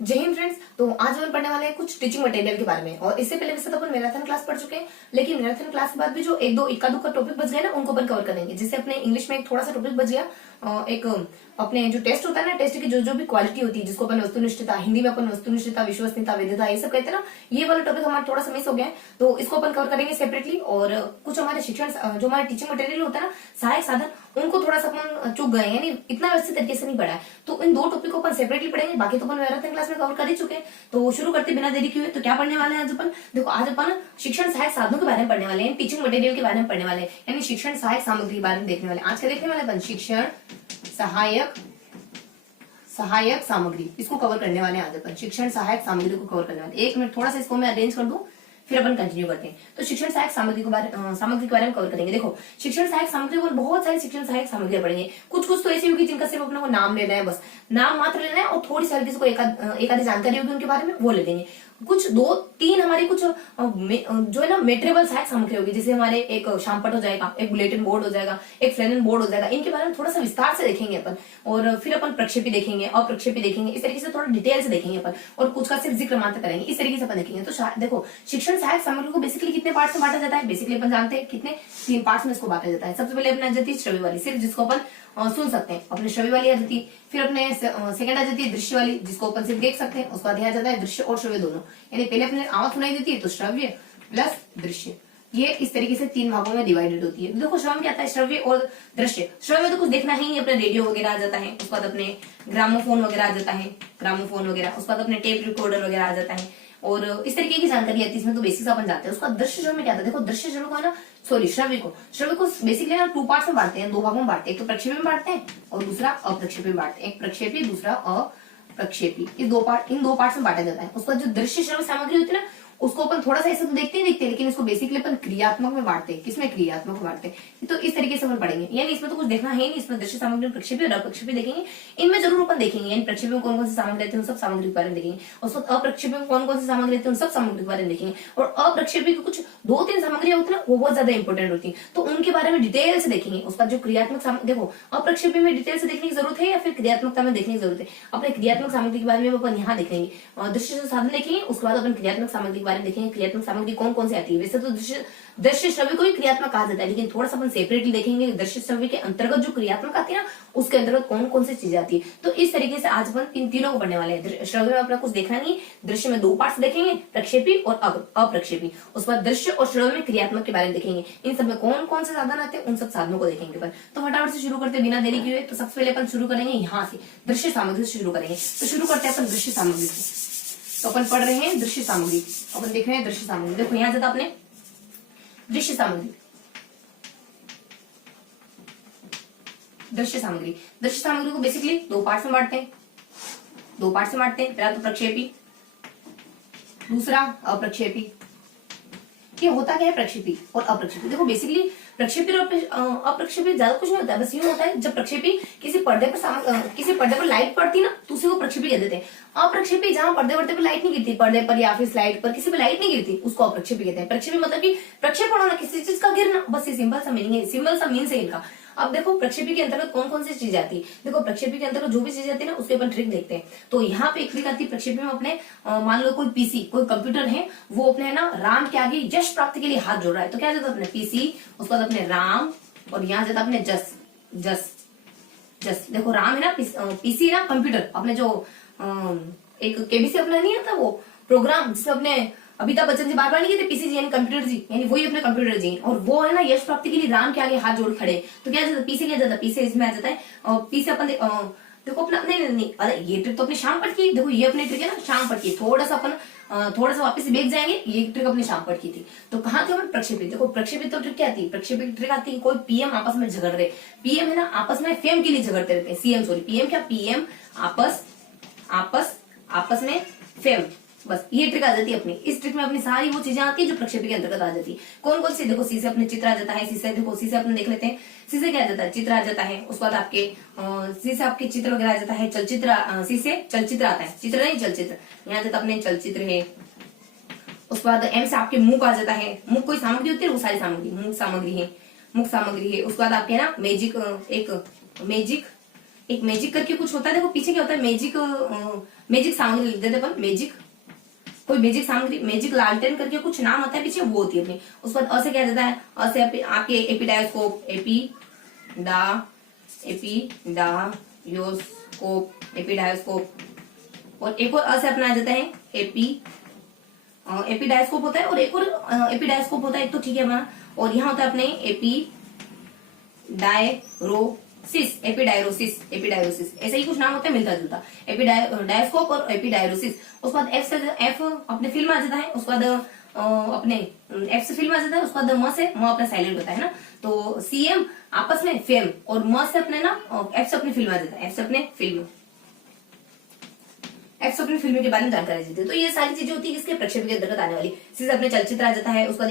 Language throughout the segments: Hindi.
जय हिंद फ्रेंड्स। तो आज हम पढ़ने वाले हैं कुछ टीचिंग मटेरियल के बारे में। और इससे पहले वैसे तो अपन मैराथन क्लास पढ़ चुके हैं, लेकिन मैराथन क्लास के बाद भी जो एक दो इक्का दुक्का टॉपिक बच गए ना, उनको अपन कवर करेंगे। जिससे अपने इंग्लिश में एक थोड़ा सा टॉपिक बच गया। एक अपने जो टेस्ट होता है ना, टेस्ट की जो भी क्वालिटी होती है, जिसको अपन वस्तुनिष्ठता, हिंदी में अपन वस्तुनिष्ठता, विश्वसनीयता, वैधता, ये सब कहते हैं ना, ये वाला टॉपिक हमारा थोड़ा सा मिस हो गया है। तो इसको अपन कवर करेंगे सेपरेटली। और कुछ हमारे शिक्षण, जो हमारे टीचिंग मटेरियल होता है ना, सहायक साधन, उनको थोड़ा सा अपन चूक गए, यानी इतना व्यवस्थित तरीके से नहीं पढ़ा है। तो इन दो टॉपिक को अपन सेपरेटली पढ़ेंगे। बाकी तो अपन मैराथन क्लास में कवर कर ही चुके हैं। तो शुरू करते बिना देरी किए। तो क्या पढ़ने वाले हैं आज अपन? देखो, आज अपन शिक्षण सहायक साधनों के बारे में पढ़ने वाले हैं, टीचिंग मटेरियल के बारे में पढ़ने वाले हैं, यानी शिक्षण सहायक सामग्री के बारे में देखने वाले हैं। आज क्या देखने वाले अपन? शिक्षण सहायक सामग्री, इसको कवर करने वाले हैं आज अपन। शिक्षण सहायक सामग्री को कवर करने वाले। एक मिनट, थोड़ा सा इसको मैं अरेंज कर दूं, फिर अपन कंटिन्यू करते हैं। तो शिक्षण सहायक सामग्री के बारे में कवर करेंगे। देखो, शिक्षण सहायक सामग्री को बहुत सारी शिक्षण सहायक सामग्रियां पढ़ेंगे। कुछ तो ऐसी होगी जिनका सिर्फ अपने को नाम लेना है, बस नाम मात्र लेना है, और थोड़ी सी हल्की से कोई एक आधी जानकारी होगी उनके बारे में, वो ले लेंगे। कुछ दो तीन हमारी कुछ जो है ना मेटेरियल सहायक सामग्री होगी, जैसे हमारे एक शामपट हो जाएगा, एक बुलेटिन बोर्ड हो जाएगा, एक फ्लेनन बोर्ड हो जाएगा। इनके बारे में थोड़ा सा विस्तार से देखेंगे अपन। और फिर अपन प्रक्षेपी देखेंगे, अप्रक्षेपी देखेंगे, इस तरीके से थोड़ा डिटेल से देखेंगे अपन। और कुछ का सिर्फ जिक्र मात्र करेंगे, इस तरीके से अपन देखेंगे। तो देखो, शिक्षण सहायक सामग्री को बेसिकली कितने पार्ट में बांटा जाता है? बेसिकली अपन जानते हैं कितने, 3 पार्ट्स में इसको बांटा जाता है। सबसे पहले अपने आ जाती है श्रव्य वाली, सिर्फ जिसको अपन सुन सकते हैं, अपने श्रव्य वाली आ जाती है। फिर अपने सेकंड आ जाती है दृश्य वाली, जिसको अपन सिर्फ देख सकते हैं। उसको आ जाता है दृश्य और श्रव्य दोनों, यानी पहले अपने आवाज सुनाई देती है तो श्रव्य प्लस दृश्य। ये इस तरीके से 3 भागों में डिवाइडेड होती है। देखो, श्रवण क्या आता है? श्रव्य और दृश्य। श्रव्य में तो कुछ देखना ही नहीं, अपने रेडियो वगैरह आ जाता है, उसके बाद अपने ग्रामोफोन वगैरह आ जाता है, उसके बाद अपने टेप रिकॉर्डर वगैरह आ जाता है, और इस तरीके की जानकारी आती है इसमें। तो बेसिक्स अपन जानते हैं। उसका दृश्य श्रव्य में क्या था? देखो, दृश्य श्रव्य को है ना, सॉरी, श्रव्य को बेसिकली ना 2 पार्ट्स में बांटते हैं, 2 भागों में बांटते हैं। एक तो प्रक्षेपी में बांटते हैं और दूसरा अप्रक्षेपी में बांटते हैं। एक प्रक्षेपी, दूसरा अप्रक्षेपी, इन 2 पार्ट्स में बांटा जाता है। उसका जो दृश्य श्रव्य सामग्री होती है ना, उसको अपन थोड़ा सा ऐसे तो देखते हैं, लेकिन इसको बेसिकली अपन क्रियात्मक में बांटते हैं। किसमें? क्रियात्मक में बांटते हैं। तो इस तरीके से अपन पढ़ेंगे, यानी इसमें तो कुछ देखना है नहीं। इसमें दृश्य सामग्री, प्रक्षेपी और अप्रक्षेपी देखेंगे। इनमें जरूर अपन देखेंगे, यानी प्रक्षेपी में कौन कौन सी सामग्री रहती है, उन सब सामग्री के बारे में देखेंगे। और अप्रक्षेपी में कौन कौन सी सामग्री रहती है, उन सब सामग्री के बारे में देखेंगे। और अप्रक्षेपी की कुछ 2-3 सामग्रियां होती है ना, वो बहुत ज्यादा इंपॉर्टेंट होती है, तो उनके बारे में डिटेल से देखेंगे। उसका जो क्रियात्मक देखो, अप्रक्षेपी में डिटेल से देखने की जरूरत है या फिर क्रियात्मकता में देखने की जरूरत है? अपने क्रियात्मक सामग्री के बारे में अपन यहाँ देखेंगे, दृश्य साधन देखेंगे। उसके बाद अपन क्रियात्मक सामग्री के बारे में देखेंगे, क्रियात्मक सामग्री कौन कौन सी आती है। वैसे तो दृश्य श्रव्य को भी क्रियात्मक कहा जाता है, लेकिन थोड़ा सा अपन सेपरेटली देखेंगे। दृश्य श्रव्य के अंतर्गत जो क्रियात्मक आती है ना, उसके अंतर्गत कौन कौन सी चीजें आती है। तो इस तरीके से आज अपन इन तीनों को पढ़ने वाले हैं। श्रव्य में अपना कुछ देखना नहीं, दृश्य में 2 पार्ट्स देखेंगे, प्रक्षेपी और अप्रक्षेपी। उसके बाद दृश्य और श्रव्य में क्रियात्मक के बारे में देखेंगे। इन सब में कौन कौन से साधन आते हैं, उन सब साधनों को देखेंगे अपन। तो फटाफट से शुरू करते बिना देरी किए। तो सबसे पहले अपन शुरू करेंगे यहाँ से, दृश्य सामग्री से शुरू करेंगे। तो शुरू करते हैं अपन दृश्य सामग्री से। तो अपन पढ़ रहे हैं दृश्य सामग्री, अपन देख रहे हैं दृश्य सामग्री। देखो, यहाँ जाता अपने दृश्य सामग्री। दृश्य सामग्री को बेसिकली 2 पार्ट्स में बांटते हैं, पहला तो प्रक्षेपी, दूसरा अप्रक्षेपी। ये होता क्या है? प्रक्षेपी और अप्रक्षेपी। देखो, बेसिकली प्रक्षेपी और अप्रक्षेपी ज्यादा कुछ नहीं होता है, बस यूं होता है, जब प्रक्षेपी किसी पर्दे पर लाइट पड़ती ना, तो उसे वो प्रक्षेपी कह देते हैं। अप्रक्षेपी जहां पर्दे पर लाइट नहीं गिरती, पर्दे पर या फिर स्लाइड पर किसी पर लाइट नहीं गिरती, उसको अप्रक्षेपी कहते हैं। प्रक्षेपी मतलब कि प्रक्षेपण होना, किसी चीज का गिरना, बस ये सिंपल सा मीनिंग है, सिंपल सा मीन्स है इनका। अब देखो, प्रक्षेपी के अंतर्गत कौन कौन सी चीजें आती है। देखो, प्रक्षेपी के अंतर्गत जो भी चीजें आती है ना, उसके अपन ट्रिक देखते हैं। तो यहाँ पे एक ट्रिक आती है प्रक्षेपी में। अपने मान लो कोई पीसी, कोई कंप्यूटर है, वो अपने ना राम के आगे यश प्राप्ति के लिए हाथ जोड़ रहा है, तो क्या जाता है? अपने पीसी, उसके बाद अपने राम, और यहाँ जाता अपने जस। देखो, राम है ना, पीसी ना कंप्यूटर, अपने जो एक केबीसी अपना नहीं आता वो प्रोग्राम, जिसमें अपने अमिताभ बच्चन जी बार बार नहीं कहते पीसी जी, यानी कंप्यूटर जी, यानी वही अपने कंप्यूटर जी। और वो है ना यश प्राप्ति के लिए राम के आगे हाथ जोड़ खड़े। तो क्या जाता? पीसी क्या जाता? पीसी इसमें आ जाता है। पीसी अपन देखो अपना नहीं, अरे ये ट्रिक तो अपनी शाम पट की। देखो, ये अपनी ट्रिक है ना, शाम पट की। थोड़ा सा वापस बैठ जाएंगे, ये ट्रिक अपनी शाम पट की थी। तो कहाँ थे अपन? प्रक्षेपी। देखो, प्रक्षेपी तो ट्रिक क्या आती है? प्रक्षेपी की ट्रिक आती है, कोई पीएम आपस में झगड़ रहे, पीएम है ना आपस में फेम के लिए झगड़ते रहते हैं। सीएम, सॉरी, पीएम क्या, पीएम आपस में फेम, बस ये ट्रिक आ जाती है अपनी। इस ट्रिक में अपनी सारी वो चीजें आती है जो प्रक्षेपी के अंतर्गत आ जाती है। कौन कौन सी? देखो, सी से अपने चित्र आ जाता है। सी से देखो, सी से अपन देख लेते हैं, सी से क्या आ जाता है? चित्र आ जाता है। उसके बाद आपके सी से आपके चित्र वगैरह आ जाता है। चलचित्र, सी से चलचित्र आता है, चित्र नहीं चलचित्र। यहाँ जाता अपने चलचित्र है। उसके बाद एम से आपके मुख आ जाता है। मुख कोई सामग्री होती है, वो सारी सामग्री मुख सामग्री है। उसके बाद आपके ना मैजिक, एक मैजिक, एक मैजिक करके कुछ होता है, देखो पीछे क्या होता है, मैजिक मैजिक सामग्री लिख देते अपन, मैजिक, कोई मैजिक सामग्री, मैजिक लालटेन करके कुछ नाम होता है पीछे, वो होती है अपनी। उसके बाद अ से क्या जाता है, अ से आपके एपिडायोस्कोप, एपिडायोस्कोप, और एक और अ से अपना आ जाता है एपिडायोस्कोप होता है, और एक और एपिडायोस्कोप होता है, एक तो ठीक है हमारा। और यहाँ होता है अपने एपिडायरोसिस, ऐसा ही कुछ नाम होता है मिलता जुलता, एपिडायोस्कोप और एपिडायरोसिस। उसके बाद एफ अपने फिल्म आ जाता है, उसके बाद अपने एफ से फिल्म आ जाता है, उसके बाद म से अपना साइलेंट होता है ना, तो सीएम आपस में फेम, और म से अपने ना एफ से अपनी फिल्म आ जाता है, एफ से अपने फिल्म के बारे में जानकारी देती है। तो ये सारी चीजें होती है किसके, प्रक्षेपी के अंतर्गत आने वाली। सी से अपने चलचित्र आ जाता है, उसके बाद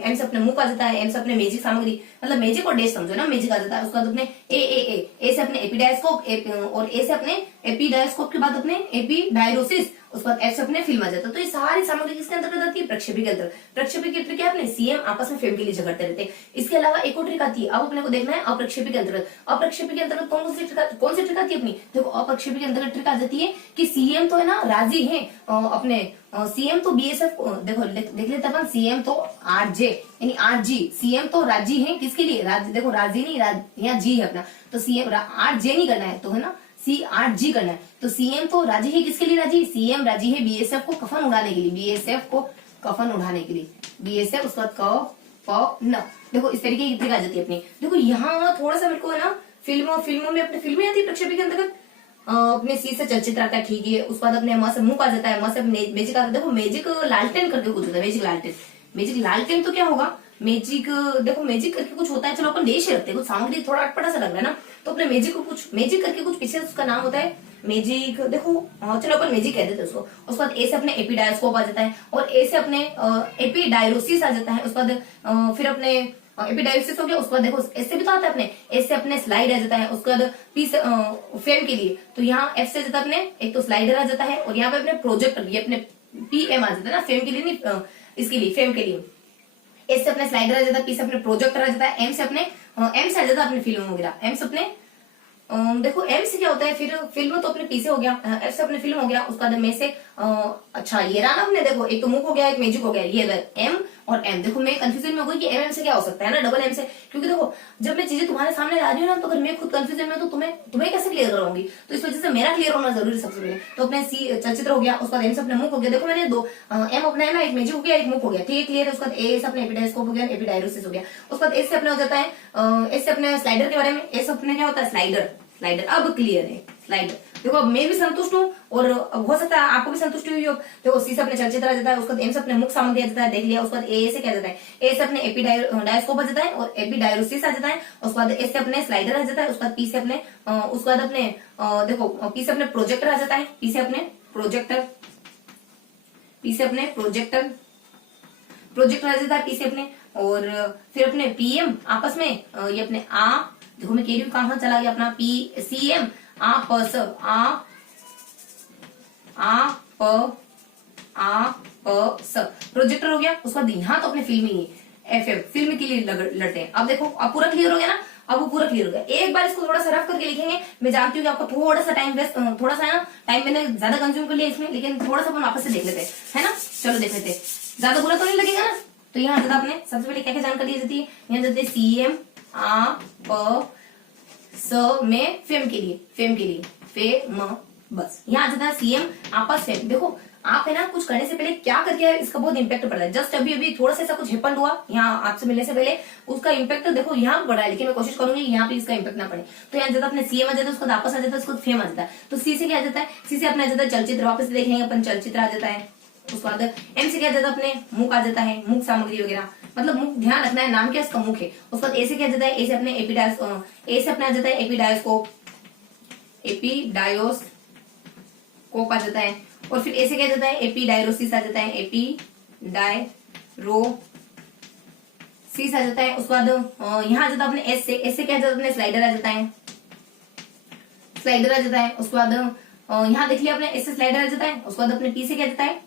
एम से अपने मुख आ जाता है, एम से अपने मैजिक सामग्री, मतलब मैजिक और डैश समझो ना, मैजिक आ जाता है। उसके बाद अपने ए से अपने एपिडायोस्कोप, और ए से अपने एपिडायोस्कोप के बाद अपने एपिडायरोसिस, उसके बाद एफ से अपने फिल्म आ जाता है। तो ये सारी सामग्री किसके अंतर्गत आती है, प्रक्षेपी के अंतर्गत। प्रक्षेपी की ट्रिक है अपने सीएम आपस में फेम के लिए झगड़ते रहते हैं। इसके अलावा एक और ट्रिक आती है, अब अपने को देखना है अप्रक्षेपी के अंतर्गत। अप्रक्षेपी के अंतर्गत कौन सी ट्रिक आती है अपनी, देखो अप्रक्षेपी के अंतर्गत ट्रिक आ जाती है कि सीएम तो है ना राजी है, अपने सीएम तो बीएसएफ, देखो देख लेते अपन, सीएम तो आरजे यानी आरजी, सीएम तो राजी है किसके लिए, देखो राजी नहीं, यहाँ जी है अपना, तो सीएम आरजे नहीं करना है, तो है ना CRG करना है। तो सीएम तो राजी है किसके लिए, राजी, सीएम राजी है बीएसएफ को कफन उड़ाने के लिए, बीएसएफ उसके बाद न, देखो इस तरीके की ट्रिक आ जाती है अपनी। देखो यहाँ थोड़ा सा मेरे को है ना फिल्मों में अपने फिल्में आती है प्रक्षेपी के अंतर्गत, अपने सी से चलचित्र आता है, ठीक है। उसके बाद अपने म से मुख आ जाता है, म से मैजिक आता है। देखो मैजिक लालटेन करके कुछ होता है, मैजिक लालटेन तो क्या होगा, मैजिक, देखो मैजिक करके कुछ होता है, चलो अपन डैश रखते हैं, कुछ सामग्री थोड़ा अटपटा सा लग रहा है ना, तो अपने मैजिक करके कुछ पीछे उसका नाम होता है मैजिक, देखो चलो अपन मैजिक कह देते हैं उसको। उसके बाद ए से अपने एपिडायोस्कोप आ जाता है, और ए से अपने एपिडायरोसिस आ जाता है। उसके बाद फिर अपने एपिडायोसिस हो गया, उसके बाद देखो ऐसे भी तो आता है अपने, ऐसे अपने स्लाइड आ जाता है। उसके बाद पी से फेम के लिए, तो यहाँ एफ से जाता है अपने, एक तो स्लाइडर आ जाता है, और यहाँ पे अपने प्रोजेक्टर, ये अपने PM आ जाता है ना, फेम के लिए नहीं, इसके लिए फेम के लिए। एस से अपने स्लाइडर आ जाता है, पी से अपने प्रोजेक्टर आ जाता है, एम से आ जाता है अपने फिल्म वगैरह, एम से अपने देखो एम से क्या होता है, फिर फिल्म तो अपने पी से हो गया, एफ से अपने फिल्म हो गया। उसके बाद में से अच्छा ये रहा ना अपने, देखो एक तो मुख हो गया, एक मैजिक हो गया, ये एम और एम। देखो मैं कंफ्यूजन में हो गई कि एम से क्या हो सकता है ना, डबल एम से, क्योंकि देखो जब मैं चीजें तुम्हारे सामने ला रही हूँ ना, तो अगर मैं खुद कंफ्यूजन में तो तुम्हें कैसे क्लियर कराऊंगी, तो इस वजह से मेरा क्लियर होना जरूरी सबसे पहले। तो अपने सी चलचित्र हो गया, उसके बाद एम से अपने मुख हो गया, देखो मैंने दो एम अपना है ना, एक मैजिक हो गया, एक मुख हो गया, ठीक है क्लियर है। उसके बाद ए से अपने एपिडायोस्कोप हो गया, एपिडायरोसिस हो गया। उसके बाद एस से अपने हो जाता है, एस से अपने स्लाइडर के बारे में, एस अपने क्या होता है स्लाइडर, अब क्लियर है स्लाइडर। देखो अब मैं भी संतुष्ट हूँ, और हो सकता है आपको भी संतुष्टि हुई हो। देखो सी से अपने चलचित्र आ जाता है, उसके बाद एम से अपने मुख सामग्री आ जाता है, देख लिया। उसके बाद ए से क्या जाता है, ए से अपने एपिडायोस्कोप आ जाता है, और एपिडायरोसिस आ जाता है। उसके बाद एस से अपने स्लाइडर आ जाता है। उसके बाद पी से अपने उसके बाद अपने देखो पी से अपने प्रोजेक्टर आ जाता है, पी से अपने प्रोजेक्टर आ जाता है, पी से अपने, और फिर अपने PM आपस में ये अपने देखो मैं कह रही हूँ कहां चला गया अपना CM प्रोजेक्टर हो गया। उसके बाद यहाँ तो अपने फिल्म ही FM फिल्म के लिए लड़ते हैं। अब देखो अब पूरा क्लियर हो गया ना, अब वो पूरा क्लियर हो गया। एक बार इसको थोड़ा सा रफ करके लिखेंगे, मैं जानती हूँ कि आपको थोड़ा सा टाइम वेस्ट, थोड़ा सा है ना टाइम मैंने ज्यादा कंज्यूम कर लिया इसमें, लेकिन थोड़ा सा अपन वापस से देख लेते हैं, है ना, चलो देख लेते हैं, ज्यादा बुरा तो नहीं लगेगा ना। तो यहाँ जाता अपने सबसे पहले क्या क्या जानकारी दी जाती है, यहाँ जाते CM में फेम के लिए फेम, बस यहाँ जाता है CM आपस फेम। देखो आप है ना कुछ करने से पहले क्या करके है, इसका बहुत इंपैक्ट पड़ता है। जस्ट अभी थोड़ा सा ऐसा कुछ हैपन हुआ यहाँ आपसे मिलने से पहले, उसका इंपैक्ट देखो यहाँ पड़ा है, लेकिन मैं कोशिश करूंगी यहाँ पे इसका इंपैक्ट ना पड़े। तो यहाँ जाता अपने CM आ जाता है, उसको वापस आ जाता है, उसको फेम आ जाता है। तो सी से क्या आ जाता है, सी से अपने आ जाता है चलचित्र, वापस से देखेंगे अपन चलचित्र आ जाता है। उसके बाद एम से क्या जाता है, अपने मुख आ जाता है, मुख सामग्री वगैरह, मतलब मुख ध्यान रखना है, नाम क्या इसका मुख है। उसके बाद ए से क्या जाता है, ए से अपने आ जाता है एपिडायोस्कोप आ जाता है। और फिर ए से क्या जाता है, एपिडायरोसिस आ जाता है, एपिडायरोसिस आ जाता है। उसके बाद यहाँ आ जाता है अपने एस से क्या जाता है, अपने स्लाइडर आ जाता है, उसके बाद यहाँ देख लिया अपने एस से स्लाइडर आ जाता है। उसके बाद अपने पी से क्या जाता है,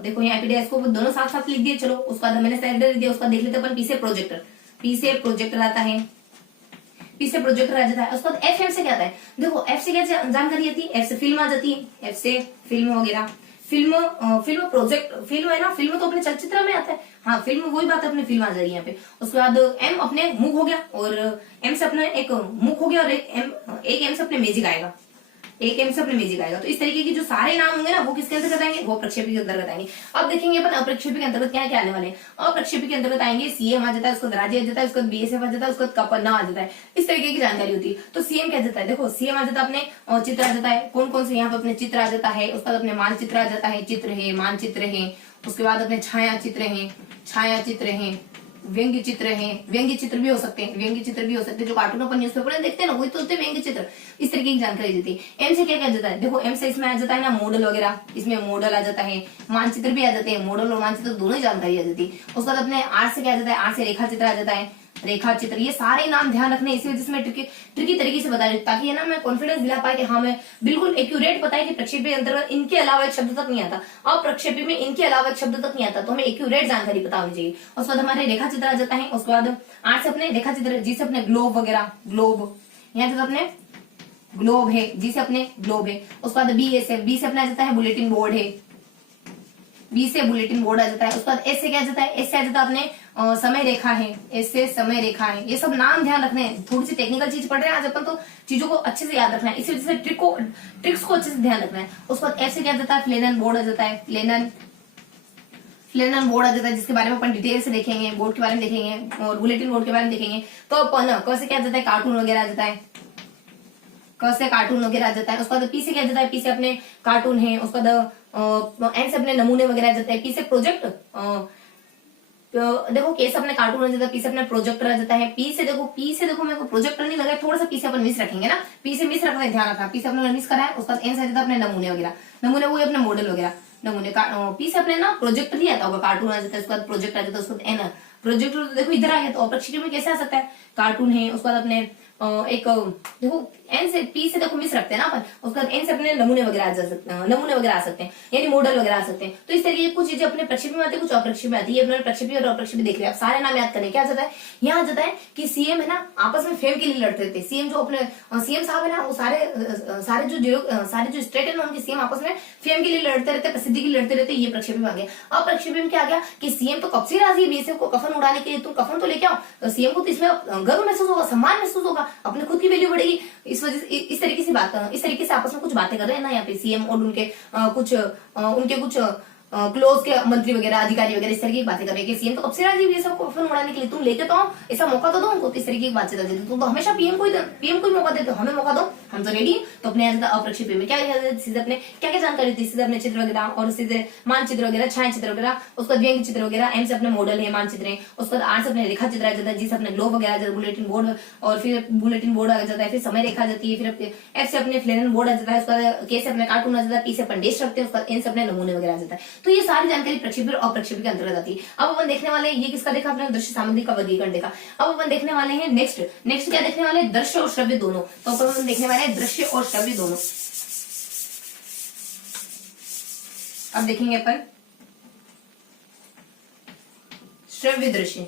देखो यहाँ एपिडायोस्कोप दोनों साथ साथ लिख दिए, चलो। उसके बाद मैंने स्लाइडर लिख दिया। उसका देख लेते अपन पी से प्रोजेक्टर आता है, पी से प्रोजेक्टर आ जाता है। उसके बाद एफ से क्या आता है, देखो एफ से क्या जानकारी आती है, एफ से फिल्म आ जाती है, एफ से फिल्म वगैरह, फिल्म प्रोजेक्ट, फिल्म है ना, फिल्म तो अपने चलचित्र में आता है, हाँ फिल्म वही बात है, अपनी फिल्म आ जा रही है यहाँ पे। उसके बाद एम अपने मुख हो गया, और एम से अपने एक मुख हो गया, और एक एम से अपने म्यूजिक आएगा, एक एम से अपने म्यूजिक आएगा। तो इस तरीके की जो सारे नाम होंगे ना वो किसके अंतर्गत आएंगे, वो प्रक्षेपी के अंतर्गत आएंगे। अब देखेंगे अपन अप्रक्षेपी के अंतर्गत क्या क्या आने वाले हैं। अप्रक्षेपी के अंतर्गत आएंगे सीएम आ जाता है, उसको राज्य आ जाता है, उसको बीएसएफ आ जाता है, उसको कपन्ना आ जाता है, इस तरीके की जानकारी होती है। तो सीएम क्या जाता है, देखो सीएम आ जाता है अपने चित्र आ जाता है, कौन कौन से यहाँ पे अपने चित्र आ जाता है, उसके बाद अपने मानचित्र आ जाता है, चित्र है, मानचित्र है, उसके बाद अपने छाया चित्र है, छाया चित्र है, व्यंग्य चित्र है, व्यंग्य चित्र भी हो सकते हैं, व्यंग्य चित्र भी हो सकते हैं, जो कार्टून अपन न्यूज़पेपर में देखते हैं ना वही तो होते हैं व्यंग्य चित्र। इस तरीके की जानकारी देती है। एम से क्या क्या जाता है, देखो एम से इसमें आ जाता है ना मॉडल वगैरह, इसमें मॉडल आ जाता है, मानचित्र भी आ जाते हैं, मॉडल और मानचित्र दोनों ही जानकारी आ जाती है। उसके बाद अपने आर से क्या आ जाता है, आर से रेखा चित्र आ जाता है, रेखा चित्र, ये सारे नाम ध्यान रखने, इसी वजह से मैं ट्रिकी तरीके से बता रही हूँ, ताकि है ना मैं कॉन्फिडेंस दिला पाए कि हाँ मैं बिल्कुल एक्यूरेट पता है कि प्रक्षेपी के अंतर्गत इनके अलावा एक शब्द तक नहीं आता, अप्रक्षेपी में इनके अलावा एक शब्द तक नहीं आता, तो हमें एक्यूरेट जानकारी पता होनी चाहिए। उसके बाद हमारे रेखा चित्र आ जाता है, उसके बाद आर से अपने रेखा चित्र, जिसे अपने ग्लोब वगैरह, ग्लोब यहाँ से अपने ग्लोब है, जिसे अपने ग्लोब है। उसके बाद बी से, बी से अपना जाता है बुलेटिन बोर्ड है, बी से बुलेटिन बोर्ड आ जाता है। उसके बाद एस से क्या जाता है, एस से आ जाता है अपने समय रेखा है, एस से समय रेखा है। ये सब नाम ध्यान रखने हैं, थोड़ी सी टेक्निकल चीज पढ़ रहे हैं आज अपन, तो चीजों को अच्छे से याद रखना है, इसी वजह से ट्रिक्स को अच्छे से ध्यान रखना है। उसके बाद एफ से क्या जाता है, फ्लेनन बोर्ड आ जाता है, फ्लेनन बोर्ड आ जाता है, जिसके बारे में अपन डिटेल से देखेंगे, बोर्ड के बारे में देखेंगे और बुलेटिन बोर्ड के बारे में देखेंगे। तो अपन क से क्या जाता है, कार्टून वगैरह आ जाता है, क से कार्टून वगैरह आ जाता है। उसके बाद पी से क्या जाता है, पी से अपने कार्टून है, उसके बाद एन से अपने नमूने वगैरह आ जाते हैं, पी से प्रोजेक्ट, देखो के से अपने कार्टून आ जाता है, पी से अपने प्रोजेक्टर आ जाता है, पी से देखो मेरे को प्रोजेक्टर नहीं लगा, थोड़ा सा पी से अपन मिस रखेंगे ना, पी से मिस रखना है, ध्यान रखना, पी से अपने मिस करा है। उसके बाद एन से आ जाता है अपने नमूने वगैरह, नमूने वो अपने मॉडल वगैरह, नमूने का पी से अपने ना प्रोजेक्टर ही आता होगा, कार्टून आ जाता है, उसके बाद प्रोजेक्ट आ जाता है, उसके बाद एन प्रोजेक्टर, तो देखो इधर आ गया, तो अप्रक्षेपी में कैसे आ सकता है, कार्टून है, उसके बाद अपने एक देखो एन से पी से देखो मिस रखते हैं ना अपन, उसके बाद एन से अपने नमूने वगैरह आ सकते हैं, नमूने वगैरह आ सकते हैं, यानी मॉडल वगैरह आ सकते हैं। तो इस तरीके की कुछ चीजें अपने प्रक्षेपी में आती है, कुछ अप्रक्षेपी में आती है। अपने प्रक्षेपी और अप्रक्षेपी देख रहे हैं, आप सारे नाम याद करें। क्या जाता है, यहाँ जाता है कि सीएम है ना आपस में फेम के लिए लड़ते रहते हैं, सीएम जो अपने सीएम साहब है ना वो सारे जो स्टेट है ना उनके सीएम आपस में फेम के लिए लड़ते रहते, प्रसिद्धि के लिए लड़ते रहते, ये प्रक्षेपी में आ गया। अब प्रक्षेपी में क्या आ गया कि सीएम तो कब से राजी है बीएसएफ को कफन उड़ाने के लिए, तुम कफन तो लेके आओ, तो सीएम को तो इसमें गर्व महसूस होगा, सम्मान महसूस होगा, अपने खुद की वैल्यू बढ़ेगी। इस वजह से इस तरीके से आपस में कुछ बातें कर रहे हैं ना यहाँ पे सीएम और उनके कुछ क्लोज के मंत्री वगैरह अधिकारी वगैरह इस तरीके की बातें कर रहे हैं कि सीएम तो कब से राजी है सबको कफन उड़ाने के लिए, तुम लेके तो आओ, ऐसा मौका तो दो उनको। इस तरीके की बातचीत देते तुम तो हमेशा पीएम को ही मौका देते हो, हमें मौका दो, हम तो रेडी। तो अपने अप्रक्षेपी में क्या सीधे अपने क्या क्या जानकारी होती है, सीधे अपने चित्र वगैरह और सीधे मानचित्र वगैरह, छाया चित्र वगैरह, उसका व्यंग्य चित्र वगैरह, एम से अपने मॉडल है, मानचित्र है, उसके बाद आर से अपने रेखा चित्र आ जाता है, जिससे अपने ग्लोब वगैरह आ जाता है, बुलेटिन बोर्ड, और फिर बुलेटिन बोर्ड आ जाता है, फिर समय रेखा जाती है, फिर एफ से अपने फ्लेनन बोर्ड आ जाता है, उसका के से अपने कार्टून आ जाता है, पी से अपन डिश रखते हैं, उसका एन से अपने नमूने वगैरह आ जाता है। तो ये सारी जानकारी प्रक्षेपी और अप्रक्षेपी के अंतर्गत आती है। अब अपन देखने वाले हैं, ये किसका देखा आपने, दृश्य सामग्री का वर्गीकरण देखा। अब अपन देखने वाले हैं नेक्स्ट क्या देखने वाले हैं, दृश्य और श्रव्य दोनों। तो अपन देखने वाले हैं दृश्य और श्रव्य दोनों। अब देखेंगे अपन श्रव्य दृश्य,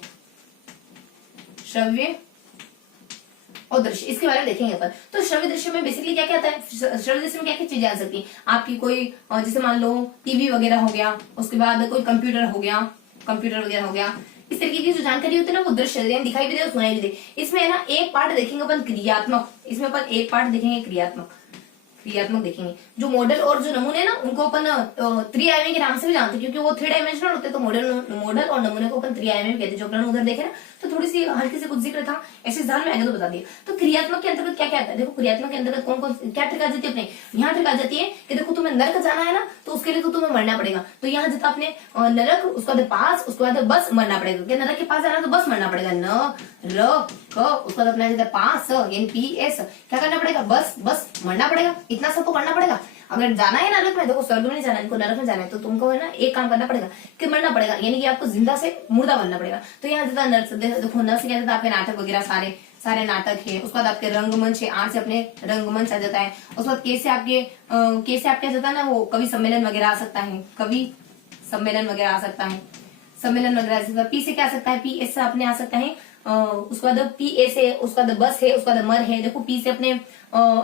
श्रव्य और दृश्य, इसके बारे में देखेंगे अपन। तो श्रव्य दृश्य में बेसिकली क्या क्या आता है, श्रव्य दृश्य में क्या क्या चीजें आ सकती हैं आपकी, कोई जैसे मान लो टीवी वगैरह हो गया, उसके बाद कोई कंप्यूटर वगैरह हो गया, इस तरीके की जो जानकारी होती है ना वो दृश्य दिखाई भी दे और सुनाई भी दे। इसमें है ना एक पार्ट देखेंगे अपन क्रियात्मक, इसमें अपन एक पार्ट देखेंगे क्रियात्मक देखेंगे। जो मॉडल और जो नमूने ना उनको अपन 3 आयामी के नाम से भी जानते हैं, क्योंकि वो 3 डायमेंशनल होते हैं। तो मॉडल और नमूने को अपन 3 आयामी कहते हैं। जो अपन उधर देखे ना तो थोड़ी सी हल्की से कुछ जिक्र था, ऐसे ध्यान में आएगा तो बता दिया। तो क्रियात्मक के अंतर्गत क्या क्या आता है, देखो क्रियात्मक के अंतर्गत कौन कौन क्या ट्रिक आ जाती है अपने, यहाँ ट्रिक आ जाती है कि देखो तुम्हें नरक जाना है ना तो उसके लिए तो तुम्हें मरना पड़ेगा। तो यहाँ जाता अपने नरक, उसके बाद पास, उसके बाद बस मरना पड़ेगा। क्या नरक के पास जाना तो बस मरना पड़ेगा, न र क, उसके बाद अपना जाता पास NPS, क्या करना पड़ेगा, बस मरना पड़ेगा, इतना सब तो करना पड़ेगा। अगर जाना है नरक में, देखो स्वर्ग में नहीं जाना है, इनको नरक में जाना है, तो तुमको है ना एक काम करना पड़ेगा कि मरना पड़ेगा, यानी कि आपको जिंदा से मुर्दा बनना पड़ेगा। तो यहाँ जाता नर्स, देखो नर्स क्या जाता है आपके नाटक वगैरह सारे नाटक है। उसके बाद आपके रंगमंच है, आर से अपने रंगमंच आ जाता है। उसके बाद के से आपके जाता है ना वो कवि सम्मेलन वगैरह आ सकता है, कवि सम्मेलन वगैरह आ सकता है, सम्मेलन वगैरह आ सकता है। पी से क्या आ सकता है, पी एस से अपने आ सकता है उसके बाद पी ए से, उसके बाद बस है, उसके बाद मर है। देखो पी से अपने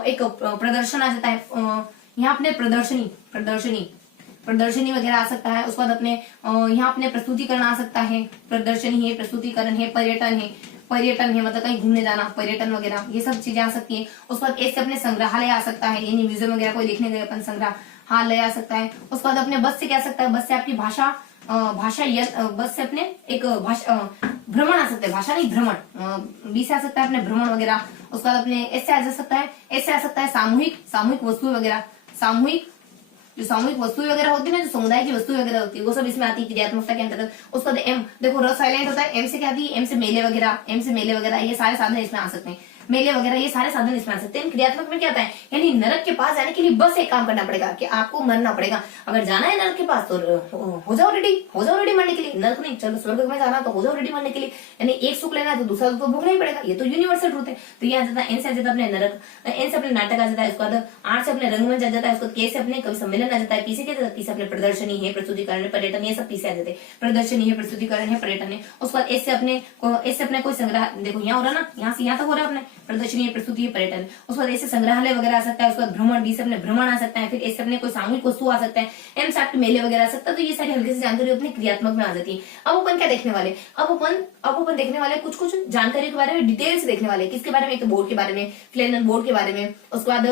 एक प्रदर्शन आ जाता है, यहाँ अपने प्रदर्शनी वगैरह आ सकता है। उसके बाद अपने यहाँ अपने प्रस्तुतिकरण आ सकता है, प्रदर्शनी है, प्रस्तुतिकरण है, पर्यटन है मतलब कहीं घूमने जाना, पर्यटन वगैरह ये सब चीजें आ सकती है। उसके बाद ए से अपने संग्रहालय आ सकता है, यानी म्यूजियम वगैरह कोई देखने गए अपन, संग्रहालय आ सकता है। उसके बाद अपने बस से क्या आ सकता है, बस से आपकी भाषा बस से अपने एक भाषा भ्रमण आ सकता है, भाषा नहीं भ्रमण। बी से आ सकता है अपने भ्रमण वगैरह। उसके बाद अपने एस से आ सकता है, सामूहिक वस्तुएं वगैरह, जो सामूहिक वस्तुएं वगैरह होती है ना, जो समुदाय की वस्तुएं वगैरह होती है, वो सब इसमें आती है क्रियात्मकता के अंतर्गत। उसके बाद एम, देखो र साइलेंट होता है, एम से क्या आती है, एम से मेले वगैरह, ये सारे साधन इसमें आ सकते हैं, मेले वगैरह ये सारे साधन इसमें आ सकते हैं। क्रियात्मक में क्या होता है, यानी नरक के पास जाने के लिए बस एक काम करना पड़ेगा कि आपको मरना पड़ेगा। अगर जाना है नरक के पास तो हो जाओ रेडी मरने के लिए। नरक नहीं, चलो स्वर्ग में जाना तो हो जाओ रेडी मरने के लिए, यानी एक सुख लेना है तो दूसरा तो भोगना ही पड़ेगा, ये तो यूनिवर्सल ट्रूथ है। तो ये आ जाता है एन से आ जाता है अपने नरक, एन से अपने नाटक आ जाता है, उसके बाद आर से अपने रंगमंच आ जाता है, उसके बाद के से अपने कवि सम्मेलन आ जाता है, पी से क्या जाता है, पी से अपने प्रदर्शनी है, प्रस्तुतिकरण है, पर्यटन, ये सब पी से आ जाते हैं, प्रदर्शनी है, प्रस्तुतिकरण है, पर्यटन है। उसके बाद एस से अपने कोई संग्रह, देखो यहाँ हो रहा ना, यहाँ से यहाँ तक हो रहा है अपने प्रदर्शनी है, प्रस्तुति है, पर्यटन। उसके बाद ऐसे संग्रहालय वगैरह आ सकता है, उसके बाद भ्रमण, बी से अपने भ्रमण आ सकता है, फिर ऐसे अपने कोई सामूहिक वस्तु आ सकता है, एम से आपके मेले वगैरह आ सकता है। तो ये सारी हल्की सी जानकारी अपनी क्रियात्मक में आ जाती है। अब अपन क्या देखने वाले, अब अपन देखने वाले कुछ जानकारी के बारे में डिटेल से देखने वाले। किसके बारे में, एक तो बोर्ड के बारे में, फ्लेनल बोर्ड के बारे में, उसके बाद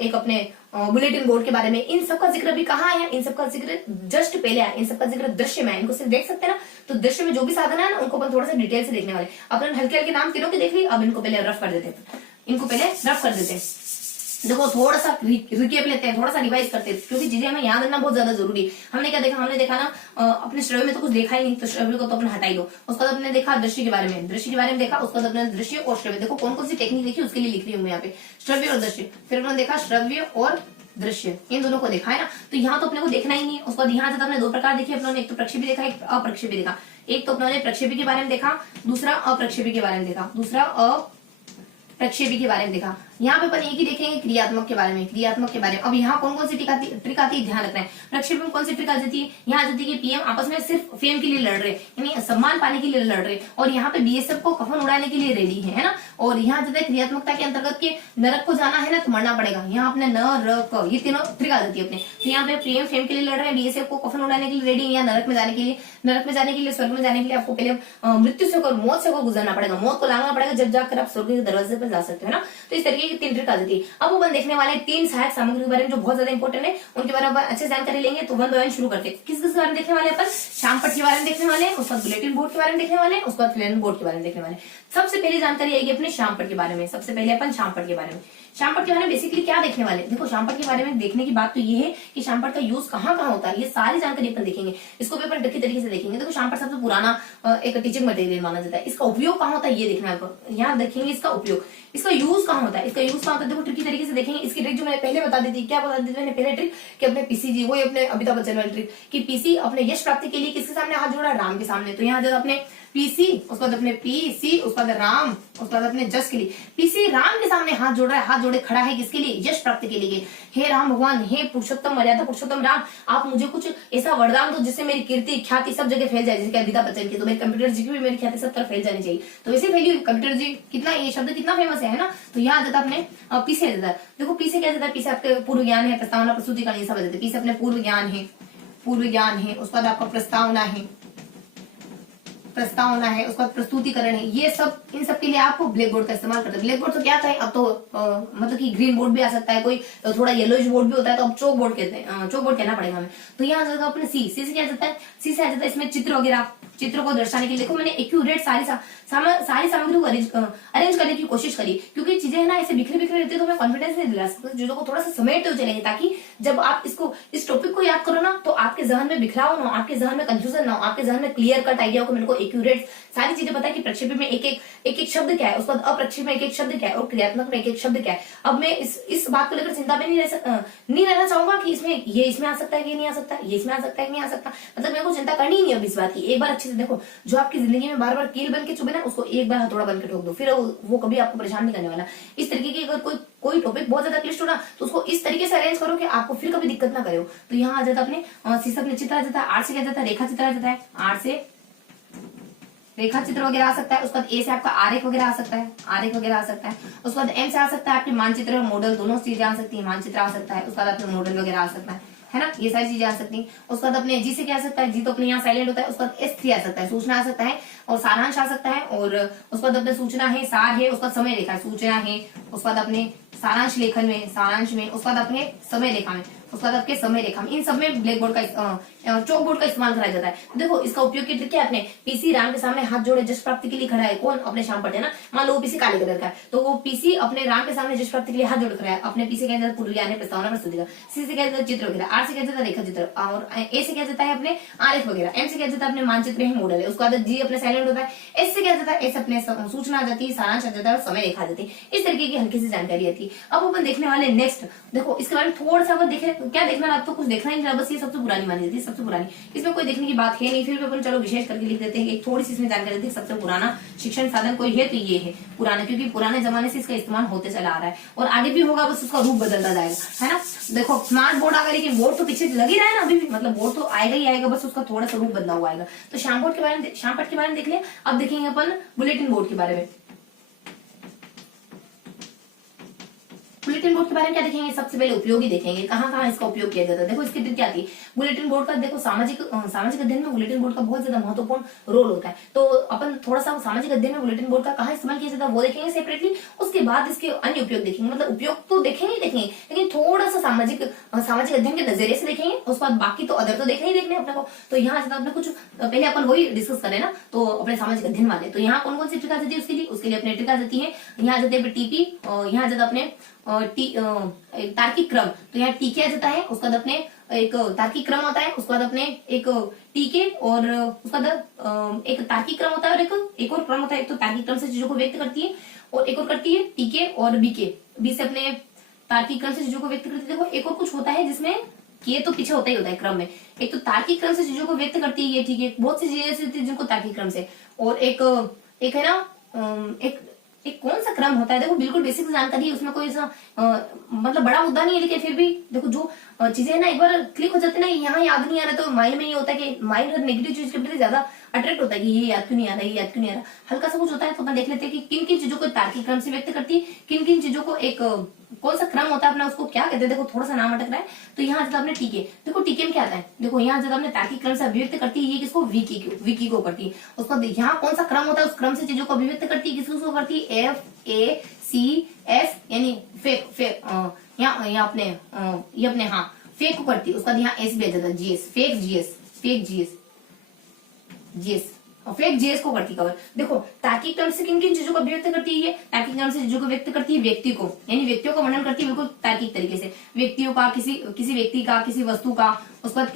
एक अपने बुलेटिन बोर्ड के बारे में। इन सबका जिक्र भी कहाँ है, इन सबका जिक्र जस्ट पहले है, इन सबका जिक्र दृश्य में है, इनको सिर्फ देख सकते हैं ना, तो दृश्य में जो भी साधन है ना उनको अपन थोड़ा सा डिटेल से देखने वाले। अपन हल्के नाम तीनों के देख ली, अब इनको पहले रफ कर देते हैं, देखो थोड़ा सा रिकेप लेते हैं, थोड़ा सा रिवाइज करते हैं, क्योंकि चीजें हमें याद रखना बहुत ज्यादा जरूरी है। हमने क्या देखा, ना अपने श्रव्य में तो कुछ देखा ही नहीं, तो श्रव्य को तो अपने हटा ही दो। उसके बाद अपने देखा दृश्य के बारे में देखा, उसके बाद अपने दृश्य और श्रव्य, देखो कौन कौन सी टेक्निक देखी उसके लिए लिख रही हूँ यहाँ पे, श्रव्य और दृश्य। फिर अपने देखा श्रव्य और दृश्य, इन दोनों को देखा है ना, तो यहाँ तो अपने को देखना ही नहीं है। उसके बाद यहाँ से अपने दो प्रकार देखे अपने, एक तो प्रक्षेपी देखा, एक अप्रक्षेपी देखा। एक तो अपने प्रक्षेपी के बारे में देखा, दूसरा अप्रक्षेपी के बारे में देखा, प्रक्षेपी के बारे में देखा। यहाँ पे अपन एक ही देखेंगे क्रियात्मक के बारे में। अब यहाँ कौन कौन सी ट्रिक आती है, ध्यान रखना है। प्रक्षेपण में कौन सी ट्रिक आ जाती है, यहाँ आ जाती है कि पीएम आपस में सिर्फ फेम के लिए लड़ रहे, यानी सम्मान पाने के लिए लड़ रहे, और यहाँ पे बीएसएफ को कफन उड़ाने के लिए रेडी है ना। और यहाँ आ जाता है क्रियात्मकता के अंतर्गत के नरक को जाना है ना तो मरना पड़ेगा, यहाँ अपने न ये तीनों ट्रिक आ जाती है अपने। तो यहाँ पे पीएम फेम के लिए लड़ रहे हैं, बीएसएफ को कफन उड़ाने के लिए रेडी है, या नरक में जाने के लिए स्वर्ग में जाने के लिए आपको पहले मृत्यु से होकर मौत से होकर गुजरना पड़ेगा, मौत को लांघना पड़ेगा, जब जाकर आप स्वर्ग के दरवाजे पर जा सकते हो ना। तो इस तरीके की 3 ट्रिक आ जाती है। अब अपन देखने वाले 3 सहायक सामग्री के बारे में जो बहुत ज्यादा इंपॉर्टेंट है, उनके बारे में अच्छे जानकारी लेंगे। तो 1 बाय 1 शुरू करते हैं। किस बारे में देखने वाले अपन, शामपट के बारे में देखने वाले, उसके बाद बुलेटिन बोर्ड के बारे में देखने वाले, उसके बाद फ्लेनल बोर्ड के बारे में देखने वाले। सबसे पहले जानकारी आएगी अपने शामपट के बारे में। सबसे पहले अपन शामपट के बारे में बेसिकली क्या देखने वाले, देखो शामपट के बारे में देखने की बात तो ये है कि शामपट का यूज कहाँ होता है, ये सारी जानकारी अपन देखेंगे। इसको भी अपन तरीके से देखेंगे। देखो शामपट सबसे पुराना एक टीचिंग मटेरियल माना जाता है। इसका उपयोग कहाँ होता है ये देखना है, यहाँ देखेंगे इसका उपयोग, इसका यूज कहाँ होता है, देखो ट्रिकी तरीके से देखेंगे। इसकी ट्रिक जो मैंने पहले बता दी थी, क्या बता दी थी मैंने पहले ट्रिक, कि अपने पीसी जी, वही अपने अमिताभ बच्चन वाली ट्रिक, कि पीसी अपने यश प्राप्ति के लिए किसके सामने हाथ जोड़ा, राम के सामने। तो यहाँ जब अपने पीसी, उसके बाद अपने पीसी, उसके बाद राम, उसके बाद अपने जस के लिए, पीसी राम के सामने हाथ जोड़ रहा है, हाथ जोड़े खड़ा है किसके लिए, यश प्राप्ति के लिए। हे राम भगवान, हे पुरुषोत्तम मर्यादा पुरुषोत्तम राम, आप मुझे कुछ ऐसा वरदान दो जिससे मेरी कीर्ति ख्याति सब जगह फैल जाए, जैसे कि अमिताभ बच्चन की, तो मेरे कंप्यूटर जी की भी मेरी ख्याति सब तरफ फैल जानी चाहिए। तो वैसे फैली कंप्यूटर जी, कितना ये शब्द कितना फेमस है ना। तो यहाँ आ जाता अपने पीछे आ जाता है। देखो पीछे क्या जाता है, पीछे आपके पूर्व ज्ञान है, प्रस्तावना, प्रस्तुतिकरण, ये सब आ जाते हैं। पीछे अपने पूर्व ज्ञान है, उसके बाद आपका प्रस्तावना है, उसके बाद प्रस्तुतिकरण है। ये सब, इन सब के लिए आपको ब्लैक बोर्ड का इस्तेमाल करते हैं। ब्लैक बोर्ड तो क्या था, अब तो मतलब कि ग्रीन बोर्ड भी आ सकता है, कोई थोड़ा येलोइश बोर्ड भी होता है, तो अब चौक बोर्ड कहते हैं, चौक बोर्ड कहना पड़ेगा हमें। तो यहाँ जाएगा अपने सी से क्या जाता है, सी से आ जाता है इसमें चित्र वगैरह, चित्र को दर्शाने के लिए। देखो मैंने एक्यूरेट सारी सामग्री को अरेंज करने की कोशिश करी, क्योंकि चीजें है ना ऐसे बिखरे रहती है, तो हमें कॉन्फिडेंस नहीं दिला सकते, चीजों को थोड़ा सा समेटते हुए चलेंगे, ताकि जब आप इस टॉपिक को याद करो ना, तो आपके जहन में बिखराव ना हो, आपके जहन में कंफ्यूजन ना हो, आपके जहन में क्लियर कट आइडिया हो, मेरे को एक्यूरेट सारी चीजें पता है कि प्रक्षेपी में एक शब्द क्या है, उसके बाद अप्रक्षेपी में एक शब्द क्या है, और क्रियात्मक में एक शब्द क्या है। अब मैं इस बात को लेकर चिंता में नहीं रहना चाहूंगा कि इसमें आ सकता है कि नहीं आ सकता, ये इसमें आ सकता है कि नहीं आ सकता, मतलब मेरे को चिंता करनी ही नहीं अब इस बात की। एक बार अच्छे से देखो, जो आपकी जिंदगी में बार बार कील बन के चुभे ना, उसको एक बार हथौड़ा बन के ठोक दो, फिर वो कभी आपको परेशान नहीं करने वाला। इस तरीके की अगर कोई टॉपिक बहुत ज्यादा क्लिष्ट हो ना, तो उसको इस तरीके से अरेंज करो कि आपको फिर कभी दिक्कत ना करे। तो यहाँ आ जाता अपने सी से अपने चित्र आ जाता है, आर से क्या जाता है, रेखा चित्र आ जाता है, आर से रेखा चित्र वगैरह आ सकता है। उसके बाद ए से आपका आरेख वगैरह आ सकता है, आरेख वगैरह आ सकता है। उसके बाद एम से आ सकता है आपके मानचित्र और मॉडल, दोनों चीजें आ सकती है। मानचित्र आ सकता है, उसके बाद आपके मॉडल वगैरह आ सकता है ना, ये सारी चीजें आ सकती हैं। उसके बाद अपने जी से क्या आ सकता है, जी तो अपने यहाँ साइलेंट होता है। उसके बाद S3 आ सकता है, सूचना आ सकता है और सारांश आ सकता है। और उसके बाद अपने सूचना है, सार है, उसका समय रेखा, सूचना है। उसके बाद अपने सारांश लेखन में, सारांश में, उसके बाद अपने समय रेखा में, उसके बाद आपके समय रेखा में, इन सब में ब्लैक बोर्ड का चौक बोर्ड का इस्तेमाल कराया जाता है। तो देखो इसका उपयोग की ट्रिक क्या है, अपने पीसी राम के सामने हाथ जोड़े जश प्राप्ति के लिए खड़ा है, कौन, अपने श्याम पटेल ना। मान लो वो पीसी काले कलर का है, तो वो पीसी अपने राम के सामने जश प्राप्ति के लिए हाथ जोड़ खड़ा है। अपने पीसी के अंदर पूर्व ज्ञान प्रस्तावना प्रस्तुति, सी से क्या जाता है चित्र वगैरह, आर से क्या जाता है रेखा चित्र, और ए से क्या जाता है अपने आरेख वगैरह, एम से क्या जाता है अपने मानचित्र है, मॉडल है। उसके बाद जी अपने साइलेंट होता है। एस से क्या जाता है, एस अपने सूचना आ जाती है, सारांश आ जाता है और समय रेखा आ जाती है। इस तरीके की हल्की सी जानकारी आती है। अब अपन देखने वाले नेक्स्ट, देखो इसके बारे में थोड़ा सा देखे, क्या देखना, आप तो कुछ देखना ही नहीं, बस ये सबसे पुरानी मानी जाती है, सबसे पुरानी, इसमें कोई देखने की बात है नहीं। फिर भी अपन चलो विशेष करके लिख देते हैं, एक थोड़ी सी इसमें जानकारी देते हैं। सबसे पुराना शिक्षण साधन कोई है तो ये है पुराना, क्योंकि पुराने जमाने से इसका इस्तेमाल होते चला आ रहा है और आगे भी होगा, बस उसका रूप बदलता जाएगा, है ना। देखो स्मार्ट बोर्ड आ गया, लेकिन बोर्ड तो पीछे लग ही रहा है ना अभी भी, मतलब बोर्ड तो आएगा ही आएगा, बस उसका थोड़ा सा रूप बदला हुआ आएगा। तो श्याम बोर्ड के बारे में, श्याम पट के बारे में देख लिया। अब देखेंगे अपन बुलेटिन बोर्ड के बारे में। बुलेटिन बोर्ड के बारे में क्या देखेंगे, सबसे पहले उपयोगी देखेंगे, कहाँ कहाँ इसका उपयोग किया जाता है। देखो इसकी ट्रिक क्या थी, बुलेटिन बोर्ड का देखो सामाजिक अध्ययन में बुलेटिन बोर्ड का बहुत ज्यादा महत्वपूर्ण रोल होता है। तो अपन थोड़ा सा सामाजिक अध्ययन में बुलेटिन बोर्ड का कहाँ इस्तेमाल किया जाता है वो देखेंगे सेपरेटली। उसके बाद इसके अन्य उपयोग देखेंगे, मतलब उपयोग तो देखेंगे लेकिन थोड़ा सा सामाजिक अध्ययन के नजरिए से देखेंगे। उसके बाद बाकी तो अदर तो देखने ही देखने अपने को। तो यहाँ अपने कुछ पहले अपन वही डिस्कस करें ना, तो अपने सामाजिक अध्ययन वाले, तो यहाँ कौन कौन सी ट्रिक आ जाती है उसके लिए अपने ट्रिक आ जाती है। यहाँ आ जाते हैं टीपी, यहाँ आ जाता अपने तार्किक क्रम, तो यहाँ टीके आ जाता है। उसके बाद अपने एक तार्किक क्रम होता है, उसके बाद अपने एक टीके और उसके बाद एक तार्किक क्रम होता है और एक और क्रम होता है। एक तो तार्किक क्रम से चीजों को व्यक्त करती है और एक और करती है टीके और बीके, बी से अपने तार्किक क्रम से चीजों को व्यक्त करती है। देखो एक और कुछ होता है जिसमें ये तो पीछे होता ही होता है क्रम में। एक तो तार्किक क्रम से चीजों को व्यक्त करती है ये, ठीक है, बहुत सी चीजें ऐसी होती है जिनको तार्किक क्रम से, और एक है ना एक कौन सा क्रम होता है, देखो बिल्कुल बेसिक जानकारी है उसमें, कोई ऐसा मतलब बड़ा मुद्दा नहीं है, लेकिन फिर भी देखो जो चीजें है ना एक बार क्लिक हो जाती है ना, यहाँ याद नहीं आ रहा, तो माइंड में ये होता है कि माइंड नेगेटिव चीज के प्रति ज्यादा अट्रैक्ट होता है कि ये याद क्यों नहीं आ रहा, ये याद क्यों नहीं आ रहा, हल्का सा कुछ होता है। तो अपन देख लेते हैं कि किन किन चीजों को तार्किक क्रम से व्यक्त करती है, किन किन चीजों को एक कौन सा क्रम होता है अपना, उसको क्या कहते हैं। देखो थोड़ा सा नाम अटक रहा है, तो यहाँ आता अपने टीके, देखो टीके में क्या आता है, देखो यहाँ जब अपने तार्किक क्रम से अभिव्यक्त करती है, ये किसको, विकी को करती है। उसको यहाँ कौन सा क्रम होता है, उस क्रम से चीजों को अभिव्यक्त करती है, किसको करती है, FACS यानी यहाँ अपने ये अपने हाँ फेक को करती है। उसका यहाँ एस भी आ जाता है, जीएस, फेक जीएस को करती कवर। देखो तार्किक क्रम से किन किन चीजों को अभिव्यक्त करती है, तार्किक क्रम से चीजों को व्यक्त करती है व्यक्ति को, यानी व्यक्तियों का वर्णन करती है बिल्कुल तार्किक तरीके से, व्यक्तियों का, किसी व्यक्ति का, किसी वस्तु का, उसके बाद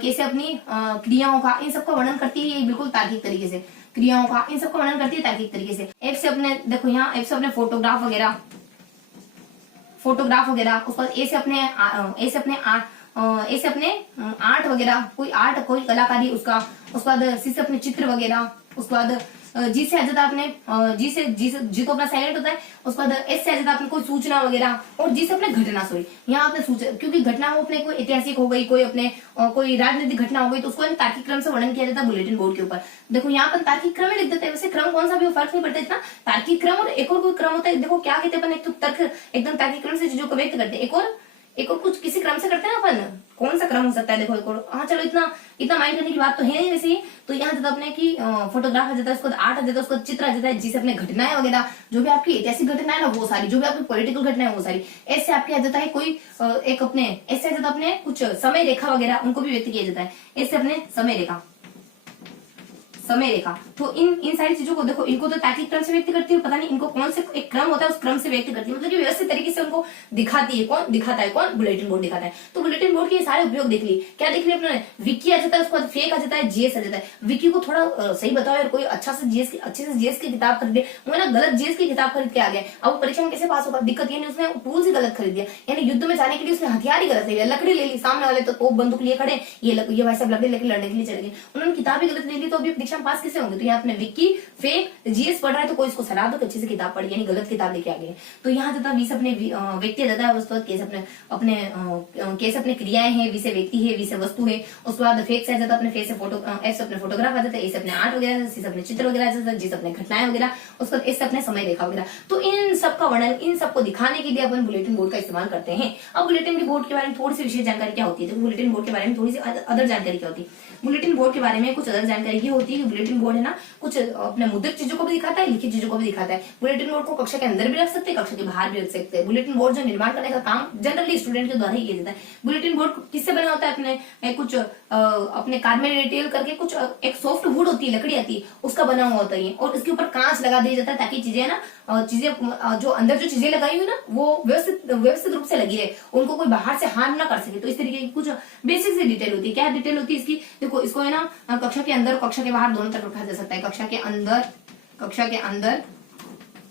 कैसे अपनी क्रियाओं का, इन सबका वर्णन करती है ये बिल्कुल तार्किक तरीके से, क्रियाओं का इन सबका वर्णन करती है तार्किक तरीके से। एफ से अपने देखो यहाँ एफ से अपने फोटोग्राफ वगैरह, उसके बाद ए से अपने आर्ट वगैरह, कोई आर्ट कोई कलाकारी उसका, उसके बाद सी से अपने चित्र वगैरह, उसके बाद जी से आ जाता है अपने जी तो अपना साइलेंट होता है। उसके बाद एस से आ जाता है अपने कोई सूचना वगैरह, और जी से अपने घटना, सॉरी यहाँ अपने सूचना, क्योंकि घटना हो अपने कोई ऐतिहासिक हो गई, कोई अपने कोई राजनीतिक घटना हो गई, तो उसको तार्किक क्रम से वर्णन किया जाता है बुलेटिन बोर्ड के ऊपर। देखो यहाँ पर तार्किक क्रम में लिख देते हैं, वैसे क्रम कौन सा भी फर्क नहीं पड़ता इतना, तार्किक क्रम और एक और कोई क्रम होता है। देखो क्या कहते हैं अपन, एक तो तर्क एकदम तार्किक क्रम से चीजों को व्यक्त करते हैं, एक और कुछ किसी क्रम से करते हैं ना अपन, कौन सा क्रम हो सकता है, देखो एक और, हाँ चलो इतना माइंड करने की बात तो है नहीं वैसे। तो यहाँ जाता अपने की फोटोग्राफ आ जाता है, उसको आर्ट आ जाता है, उसको चित्र आ जाता है, जिसे अपने घटनाएं वगैरह, जो भी आपकी ऐतिहासिक घटना है ना वो सारी, जो भी आपकी पॉलिटिकल घटना है वो सारी। ऐसे आपके आ जाता है कोई एक अपने, ऐसे आ जाता अपने कुछ समय रेखा वगैरह, उनको भी व्यक्त किया जाता है, ऐसे अपने समय रेखा। तो इन सारी चीजों को देखो, इनको तो तार्किक क्रम से व्यक्त करती है, पता नहीं इनको कौन से एक क्रम होता है उस क्रम से व्यक्त करती है, मतलब कि व्यवस्थित तरीके से उनको दिखाती है। कौन दिखाता है, कौन, बुलेटिन बोर्ड दिखाता है। तो बुलेटिन बोर्ड के सारे उपयोग देख लिए, क्या देख लिए अपने, विकी आ जाता है, उसके बाद फेक आ जाता है, जीएस आ जाता है। विकी को थोड़ा सही बताओ यार, कोई अच्छे से जीएस की किताब खरीदे, वो ना गलत जीएस की किताब खरीद के आ गया, अब परीक्षा में कैसे पास होगा, दिक्कत ये नहीं, उसने टूल्स ही गलत खरीद दिया, यानी युद्ध में जाने के लिए उसने हथियार ही गलत ले लिया, लकड़ी ले ली, सामने वाले तो तोप बंदूक लिए खड़े, ये भाई साहब लकड़ी लेकर लड़ने के लिए चले गए, उन्होंने किताब ही गलत ले ली, तो अभी परीक्षा में पास किसे होंगे? तो यहाँ अपने विक्की फेक जीएस पढ़ रहा है तो कोई इसको सलाह दो कि अच्छे से किताब पढ़ी, यानी गलत किताब लेके आ गए। तो यहाँ ज्यादा वी से अपने व्यक्ति ज्यादा है, उसके बाद केस अपने क्रियाएं हैं, वी से व्यक्ति है, वी से वस्तु है। उसके बाद फेक से ज्यादा अपने फेस से फोटो, एफ से अपने फोटोग्राफ आ जाता है, ए से अपने आर्ट वगैरह, सी से अपने चित्र वगैरह आ जाता है, जी से अपने घटनाएं वगैरह, उसके बाद एस से अपने समय रेखा वगैरह। तो इन सबका वर्णन, इन सबको दिखाने के लिए अपन बुलेटिन बोर्ड का इस्तेमाल करते हैं। अब बुलेटिन बोर्ड के बारे में थोड़ी सी विशेष जानकारी क्या होती है? तो बुलेटिन बोर्ड के बारे में थोड़ी सी अदर जानकारी क्या होती है? बुलेटिन बोर्ड के बारे में कुछ अदर जानकारी ये होती है कि बुलेटिन बोर्ड है ना, कुछ अपने मुद्रित चीजों को भी दिखाता है, लिखित चीजों को भी दिखाता है। बुलेटिन बोर्ड को कक्षा के अंदर भी रख सकते हैं, कक्षा के बाहर भी रख सकते हैं। बुलेटिन बोर्ड जो निर्माण करने का काम जनरली स्टूडेंट के द्वारा ही किया जाता है। बुलेटिन बोर्ड किससे बना होता है? अपने कुछ अपने कार्मेटियल करके कुछ एक सॉफ्ट वुड होती है, लकड़ी आती है, उसका बना हुआ होता है, और इसके ऊपर कांच लगा दिया जाता है ताकि चीजें ना, चीजें जो अंदर जो चीजें लगाई हुई ना वो व्यवस्थित रूप से लगी रहे, उनको कोई बाहर से हार्म ना कर सके। तो इस तरीके की कुछ बेसिक सी डिटेल होती है। क्या डिटेल होती है इसकी? देखो, इसको है ना कक्षा के अंदर और कक्षा के बाहर दोनों तरफ रखा जा सकता है। कक्षा के अंदर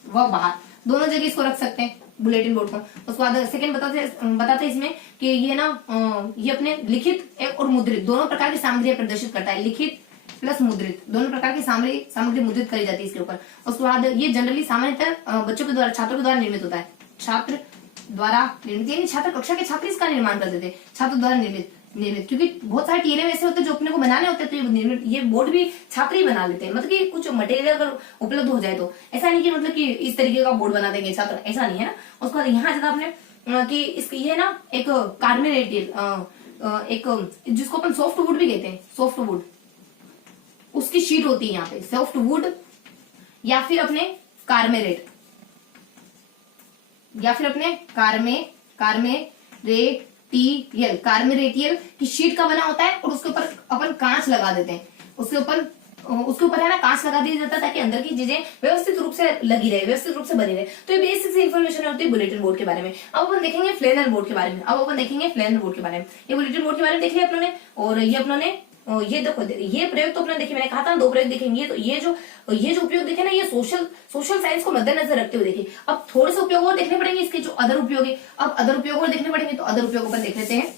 व बाहर दोनों जगह इसको रख सकते हैं बुलेटिन बोर्ड को। उसके बाद सेकंड बताते हैं इसमें कि ये ना ये अपने लिखित और मुद्रित दोनों प्रकार की सामग्री प्रदर्शित करता है। लिखित प्लस मुद्रित दोनों प्रकार की सामग्री मुद्रित करी जाती है इसके ऊपर। उसके बाद ये जनरली सामान्यतः बच्चों के द्वारा, छात्रों के द्वारा निर्मित होता है। छात्र द्वारा निर्मित, यानी छात्र कक्षा के छात्र इसका निर्माण कर देते हैं, छात्र द्वारा निर्मित, क्योंकि बहुत सारे टीएलएम ऐसे होते हैं जो अपने को बनाने होते हैं, तो ये बोर्ड भी छात्र ही बना लेते हैं। मतलब कि कुछ मटेरियल अगर उपलब्ध हो जाए तो ऐसा नहीं कि मतलब कि इस तरीके का बोर्ड बना देंगे छात्र, ऐसा नहीं है ना। उसके बाद यहाँ ज्यादा आपने कि इसकी ये ना एक कार्मेटियल, एक जिसको अपन सॉफ्ट वुड भी कहते हैं, सॉफ्ट वुड, उसकी शीट होती है यहाँ पे, सॉफ्ट वुड या फिर अपने कार्मेरेट, या फिर अपने कार्मेरेटियल की शीट का बना होता है, और उसके ऊपर अपन कांच लगा देते हैं। उसके ऊपर है ना कांच लगा दिया जाता है ताकि अंदर की चीजें व्यवस्थित रूप से लगी रहे, व्यवस्थित रूप से बनी रहे। तो ये बेसिक सी इन्फॉर्मेशन होती है बुलेटिन बोर्ड के बारे में। अब अपन देखेंगे फ्लैनल बोर्ड के बारे में। ये बुलेटिन बोर्ड के बारे में देख लिया अपनों ने, और ये अपनों ने ये देखो, ये प्रयोग तो अपने देखिए, मैंने कहा था 2 प्रयोग देखेंगे। तो ये जो उपयोग देखे ना, ये सोशल साइंस को मद्देनजर रखते हुए देखिए। अब थोड़े से उपयोग और देखने पड़ेंगे इसके, जो अदर उपयोग है। अब अदर उपयोग और देखने पड़ेंगे, तो अदर उपयोग अपन देख लेते हैं।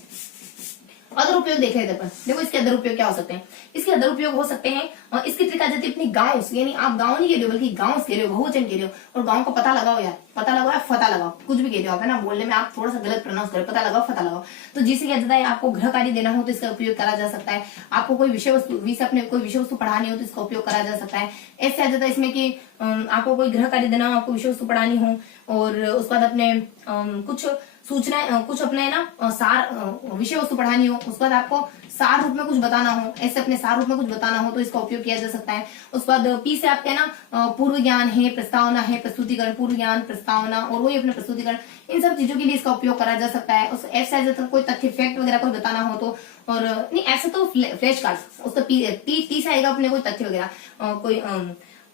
अदर उपयोग देख लेते हैं अपन। देखो इसके अदर उपयोग क्या हो सकते हैं? इसके अदर उपयोग हो सकते हैं, और इसकी ट्रिक आ जाती है अपनी गाँव, यानी आप गाँव नहीं कह रहे हो बल्कि गाँव कह रहे हो, बहुवचन कह रहे हो, और गाँव को पता लगाओ यार, पता लगाओ या फता लगाओ, कुछ भी कह रहे हो आप, है ना, बोलने में आप थोड़ा सा गलत प्रोनाउंस करो, पता लगाओ, फता लगाओ। तो जिसे क्या जाता है, आपको गृह कार्य देना हो तो इसका उपयोग करा जा सकता है। आपको कोई विषय वस्तु अपने कोई विषय वस्तु पढ़ानी हो तो इसका उपयोग करा जा सकता है। ऐसे आ जाता है इसमें कि आपको कोई गृह कार्य देना हो, आपको विषय वस्तु पढ़ानी हो, और उसके बाद अपने कुछ सूचना, कुछ अपने ना सार विषय वस्तु पढ़ानी हो, उसके बाद आपको सार रूप में कुछ बताना हो, ऐसे अपने सार रूप में कुछ बताना हो तो इसका उपयोग किया जा सकता है। उसके बाद पी से आपके ना पूर्व ज्ञान है, प्रस्तावना है, प्रस्तुतिकरण, पूर्व ज्ञान, प्रस्तावना और वही अपने प्रस्तुतिकरण, इन सब चीजों के लिए इसका उपयोग करा जा सकता है। उस एफ से कोई तथ्य फैक्ट वगैरह कोई बताना हो तो, और नहीं ऐसे तो फ्लैश कार्ड, उसका टी से आएगा अपने कोई तथ्य वगैरह, कोई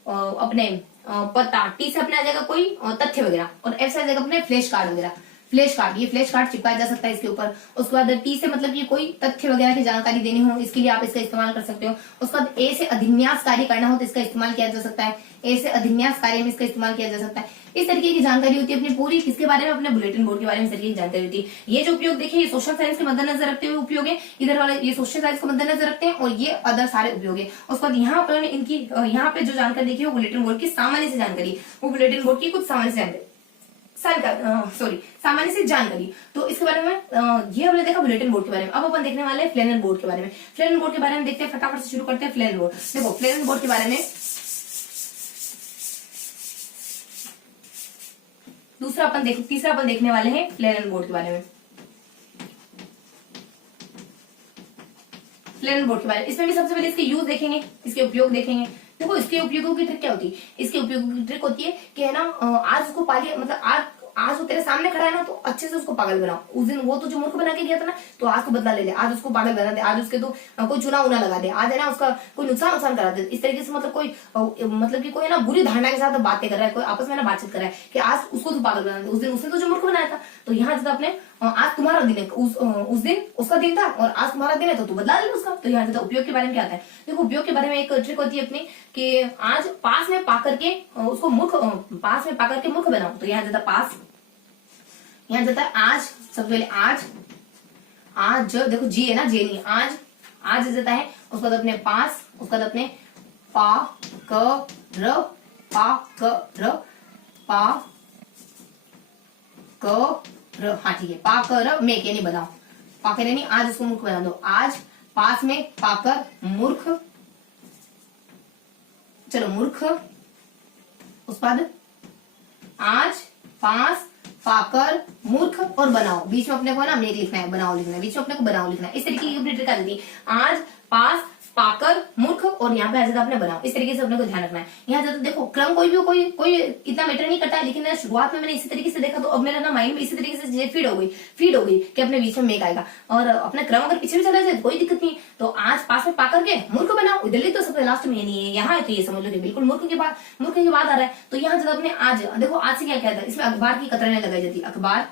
अपने पता, टी से अपने आ जाएगा कोई तथ्य वगैरह, और एफ से आ जाएगा अपने फ्लैश कार्ड वगैरह। ये फ्लैश कार्ड चिपकाया जा सकता है इसके ऊपर। उसके बाद टी से मतलब कि कोई तथ्य वगैरह की जानकारी देनी हो, इसके लिए आप इसका इस्तेमाल कर सकते हो। उसके बाद ए से अधिन्यास कार्य करना हो तो इसका इस्तेमाल किया जा सकता है। ए से अधिन्यास कार्य में इसका इस्तेमाल किया जा सकता है। इस तरीके की जानकारी होती है अपनी पूरी, किसके बारे में, अपने बुलेटिन बोर्ड के बारे में। इस तरीके की जानकारी होती है। ये जो उपयोग देखिए, ये सोशल साइंस के मद्देनजर रखते हुए उपयोग है, इधर वाले ये सोशल साइंस को मद्देनजर रखते हैं, और ये अदर सारे उपयोग है। उसके बाद यहाँ पर इनकी यहाँ पे जो जानकारी देखी वो बुलेटिन बोर्ड की सामान्य से जानकारी, वो बुलेटिन बोर्ड की कुछ सामान्य से सामान्य से जानकारी। तो इसके बारे में ये हमने देखा बुलेटिन बोर्ड के बारे में। अब अपन देखने वाले हैं फ्लैनल बोर्ड के बारे में। फ्लैनल बोर्ड के बारे में देखते हैं, फटाफट से शुरू करते हैं। फ्लैनल बोर्ड, देखो फ्लैनल बोर्ड के बारे में तीसरा अपन देखने वाले हैं फ्लैनल बोर्ड के बारे में। फ्लैनल बोर्ड के बारे में इसमें भी सबसे पहले इसके यूज देखेंगे, इसके उपयोग देखेंगे। देखो इसके उपयोगों की ट्रिक क्या होती है? इसके उपयोगों की ट्रिक होती है कि है ना, आज उसको पालिए, मतलब आज वो तेरे सामने खड़ा है ना, तो अच्छे से उसको पागल बनाओ। उस दिन वो तो जो मूर्ख बना के गया था ना, तो आज तो बदला ले ले, आज उसको पागल बना दे, आज उसके तो कोई चुना उना लगा दे, आज है ना उसका कोई नुकसान करा दे। इस तरीके से मतलब कोई है ना बुरी धारणा के साथ बातें कर रहा है, कोई आपस में ना बातचीत कर रहा है कि आज उसको तो पागल बना दे, उस दिन उसने तो जो मूर्ख बनाया था। तो यहाँ जब अपने आज तुम्हारा दिन है, उस दिन उसका दिन था और आज तुम्हारा दिन है, तो तू बदला ले उसका। तो यहाँ उपयोग के बारे में क्या आता है? देखो उपयोग के बारे में एक ट्रिक होती है अपनी कि आज पास में पाकर के उसको पास में पाकर के मूर्ख बनाओ। तो यहाँ जाता पास, यहाँ जाता है आज, सबसे पहले आज देखो जी है ना, जे नहीं, आज जाता है। उसके बाद अपने पास, उसके बाद अपने पा क र, पा क र, पा क र। हाँ ठीक है, पा क र में के नहीं बनाओ, पाकर नहीं, आज उसको मूर्ख बना दो। आज पास में पाकर मूर्ख, चलो मूर्ख, उस बाद आज पास पाकर मूर्ख और बनाओ, बीच में अपने को ना मेघ लिखना है, बनाओ लिखना है, बीच में अपने को बनाओ लिखना है। इस तरीके की अपनी ट्रिक आ जाती है। आज पास पाकर मूर्ख और यहाँ पे आ जाता अपने बनाओ, इस तरीके से अपने को ध्यान रखना है। यहाँ जाता देखो क्रम कोई भी कोई इतना मैटर नहीं करता है, लेकिन शुरुआत में मैंने इसी तरीके से देखा तो अब मेरा ना माइंड में इसी तरीके से फीड हो गई कि अपने बीच में मेघ आएगा और अपना क्रम अगर पीछे भी चला जाए कोई दिक्कत नहीं। तो आज पास में पाकर के मूर्ख बनाओ, दिल्ली तो सबसे लास्ट में नहीं है, यहाँ है तो ये समझ लो कि बिल्कुल मूर्ख के बाद आ रहा है। तो यहाँ जब अपने आज देखो, आज से क्या कहता है, इसमें अखबार की कतरने लगाई जाती है। अखबार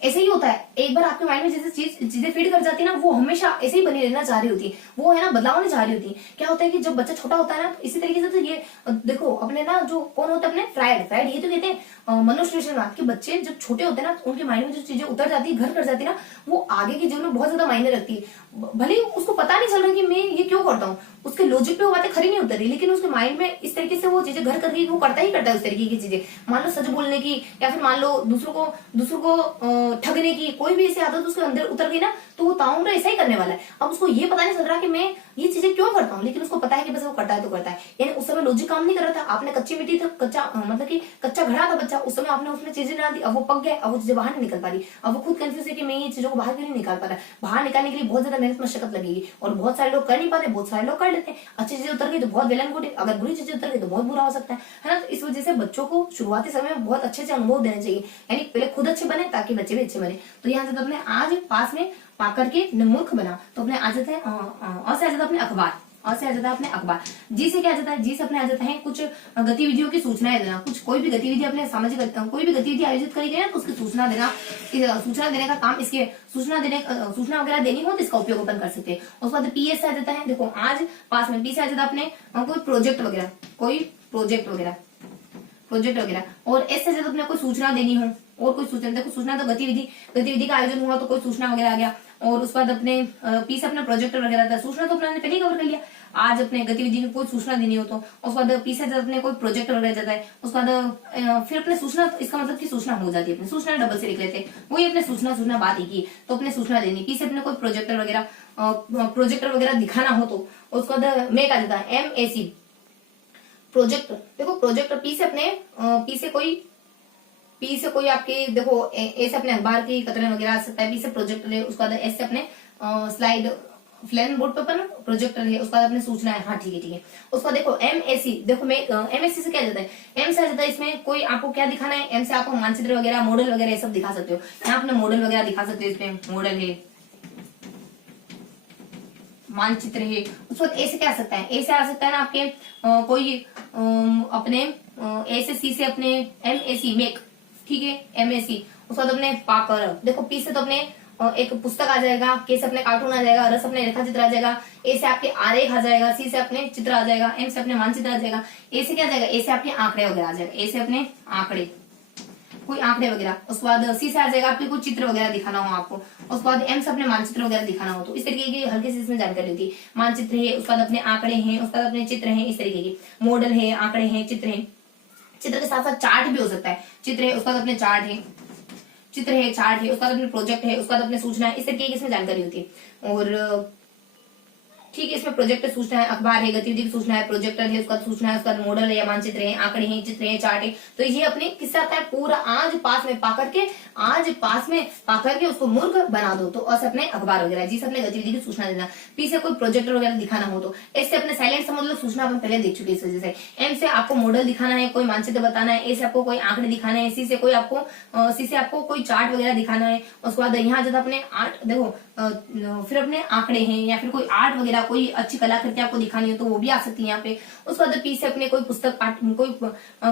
ऐसे ही होता है, एक बार आपके माइंड में जैसे चीजें फीड कर जाती है ना, वो हमेशा ऐसे ही बनी रहना चाह रही होती है, वो है ना बदलाव नहीं चाह रही होती। क्या होता है कि जब बच्चा छोटा होता है ना, तो इसी तरीके से तो ये देखो अपने ना जो कौन होता है अपने फ्राइड ये तो कहते हैं मनोश्लेषण के बच्चे जब छोटे होते हैं ना, तो उनके माइंड में जो चीजें उतर जाती है, घर कर जाती है ना, वो आगे के जीवन में बहुत ज्यादा मायने रखती है। भले ही उसको पता नहीं चल रहा कि मैं ये क्यों करता हूँ, उसके लॉजिक पे वो बातें खरी नहीं उतर रही, लेकिन उसके माइंड में इस तरीके से वो चीजें घर कर रही, वो करता ही करता है उस तरीके की चीजें। मान लो सच बोलने की, या फिर मान लो दूसरों को ठगने की, कोई भी ऐसी आदत उसके अंदर उतर गई ना, तो वो ताउम्र ऐसा ही करने वाला है। अब उसको ये पता नहीं चल रहा कि मैं ये चीजें क्यों करता हूँ, लेकिन उसको पता है कि बस वो करता है तो करता है। यानी उस समय लॉजिक काम नहीं कर रहा था, आपने कच्ची मिट्टी था, मतलब कि कच्चा घड़ा था बच्चा, उस समय आपने उसमें चीजें डाल दी, अब वो पक गया, अब वो चीजें बाहर नहीं निकल पा रही, अब वो खुद कंफ्यूज है कि मैं ये चीजों को बाहर क्यों नहीं निकाल पा रहा। बाहर निकालने के लिए बहुत ज्यादा मेहनत मशक्कत लगेगी, और बहुत सारे लोग कर नहीं पाते, बहुत सारे लोग कर लेते हैं। अच्छी चीजें उतर गई तो बहुत वेल एंड गुड, अगर बुरी चीजें उतर गई तो बहुत बुरा हो सकता है ना। तो इस वजह से बच्चों को शुरुआती समय में बहुत अच्छे अनुभव देने चाहिए, यानी पहले खुद अच्छे बने ताकि बच्चे भी अच्छे बने। तो यहाँ से अपने आज पास में पाकर के मूर्ख बना, तो अपने आ जाता है और से आ जाता है अपने अखबार, और से आ जाता है अपने अखबार। जी से क्या आ जाता है, जी से अपने आ जाता है कुछ गतिविधियों की सूचनाएं देना, कुछ कोई भी गतिविधि अपने सामाजिक कोई भी गतिविधि आयोजित करी गई ना, तो उसकी सूचना देना, सूचना देने का काम, इसके सूचना वगैरह देनी हो तो इसका उपयोग अपन कर सकते हैं। उसके बाद पीएस से आ जाता है, देखो आज पास में पी से आ जाता है अपने कोई प्रोजेक्ट वगैरह, और एस से जब अपने कोई सूचना देनी हो, और कोई सूचना, देखो सूचना तो गतिविधि का आयोजन हुआ तो कोई सूचना वगैरह आ गया, और उसके बाद अपने पी से अपना प्रोजेक्टर वगैरह था, सूचना तो अपने पहले ही कवर कर लिया। आज अपने गतिविधि की कोई सूचना देनी हो तो उसके बाद पी से जब अपने कोई प्रोजेक्टर वगैरह जाता है, उसके बाद फिर अपने सूचना, इसका मतलब कि सूचना हो जाती है, अपनी सूचना डबल से लिख लेते हैं, वही अपने सूचना बात ही की, तो अपने सूचना देनी। पी से अपने कोई प्रोजेक्टर वगैरह दिखाना हो तो उसके बाद में क्या जाता है MAC प्रोजेक्टर। देखो प्रोजेक्टर पी से कोई आपके देखो ए से अपने अखबार की कतरन वगैरह आ सकता है, पी से प्रोजेक्टर है, उसके बाद एस से अपने स्लाइड फ्लैन बोर्ड पेपर में प्रोजेक्टर है, उसके बाद अपने सूचना है। हाँ ठीक है। उसके बाद देखो MAC, देखो MAC से क्या जाता है, एम से आ जाता है इसमें कोई आपको क्या दिखाना है, एम से आपको मानचित्र वगैरह मॉडल वगैरह ये सब दिखा सकते हो, यहाँ अपने मॉडल वगैरह दिखा सकते हो, इसमें मॉडल है, मानचित्र है। उसके बाद ए से क्या आ सकता है, ए से आ सकता है ना आपके कोई अपने ए से सी से अपने MAC मेक, ठीक है MAC। उसके बाद अपने पाकर, देखो पी से तो अपने एक पुस्तक आ जाएगा, के से अपने कार्टून आ जाएगा, र से अपने रेखा चित्र आ जाएगा, ए से आपके आरेख आ जाएगा, सी से अपने चित्र आ जाएगा, एम से अपने मानचित्र आ जाएगा, ए से क्या आ जाएगा, ए से आपके आंकड़े वगैरह आ जाएगा, ए से अपने कोई आंकड़े वगैरह। उसके बाद सी से आ जाएगा आपके कुछ चित्र वगैरह दिखाना हो आपको, उसके बाद एम से अपने मानचित्र वगैरह दिखाना हो, तो इस तरीके की हल्की सी इसमें जानकारी होती है। मानचित्र है, उसके बाद अपने आंकड़े हैं, उसके बाद अपने चित्र हैं, इस तरीके की मॉडल है, आंकड़े हैं, चित्र है। चित्र के साथ साथ चार्ट भी हो सकता है, चित्र है उसका अपने चार्ट है, चार्ट है, उसका अपने प्रोजेक्ट है, उसका अपने सूचना है, इस तरीके की इसमें जानकारी होती है। और ठीक है, इसमें प्रोजेक्ट सूचना है, अखबार है, गतिविधि की सूचना है, प्रोजेक्टर है, उसका सूचना है, उसका मॉडल है या मानचित्र है, आंकड़े हैं, चित्र है, चार्ट है। तो ये अपने किससे आता है, पूरा आज पास में पाकर के उसको मूर्ख बना दो, तो और अपने अखबार वगैरह, जिस अपने गतिविधि की सूचना देना। पी से कोई प्रोजेक्टर वगैरह दिखाना हो तो एस से अपने साइलेंट समझ लो, सूचना अपन पहले देख चुके, इस वजह से। एम से आपको मॉडल दिखाना है, कोई मानचित्र बताना है, ए से आपको कोई आंकड़े दिखाना है, सी से आपको कोई चार्ट वगैरह दिखाना है। उसके बाद यहाँ जब अपने आर्ट देखो फिर अपने आंकड़े हैं या फिर कोई आर्ट वगैरह कोई अच्छी कलाकृति आपको दिखानी हो तो वो भी आ सकती है यहाँ पे। उसके बाद पी से अपने कोई पुस्तक कोई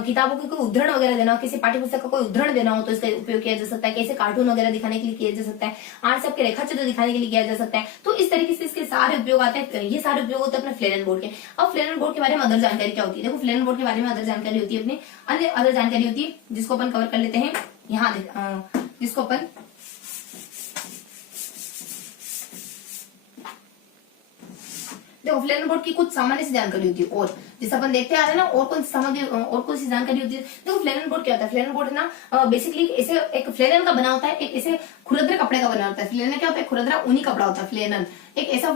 किताबों की कोई उद्धरण वगैरह देना हो, किसी पाठ्य पुस्तक का कोई उद्धरण देना हो तो इसका उपयोग किया जा सकता है। कैसे कार्टून वगैरह दिखाने के लिए किया जा सकता है, आर्ट से आपके रेखा चित्र दिखाने के लिए किया जा सकता है। तो इस तरीके से इसके सारे उपयोग आते हैं। ये सारे उपयोग होते हैं अपने फ्लेरन बोर्ड के। अब फ्लेरन बोर्ड के बारे में अदर जानकारी क्या होती है, देखो फ्लेरन बोर्ड के बारे में अदर जानकारी होती है अपने अदर जानकारी होती है जिसको अपन कवर कर लेते हैं यहाँ, जिसको अपन देखो देखो फ्लेनल बोर्ड की कुछ सामान्य सी जानकारी होती है, और जैसे अपन देखते आ रहे हैं ना, और कौन सी सामग्री और कौन सी जानकारी होती है। देखो फ्लेनल बोर्ड क्या होता है, फ्लेनल बोर्ड है ना बेसिकली ऐसे एक फ्लेनल का बना होता है, एक ऐसे खुरदरे कपड़े का बना होता है। फ्लेनल क्या होता है, खुरदरा ऊनी कपड़ा होता है। फ्लेनल एक ऐसा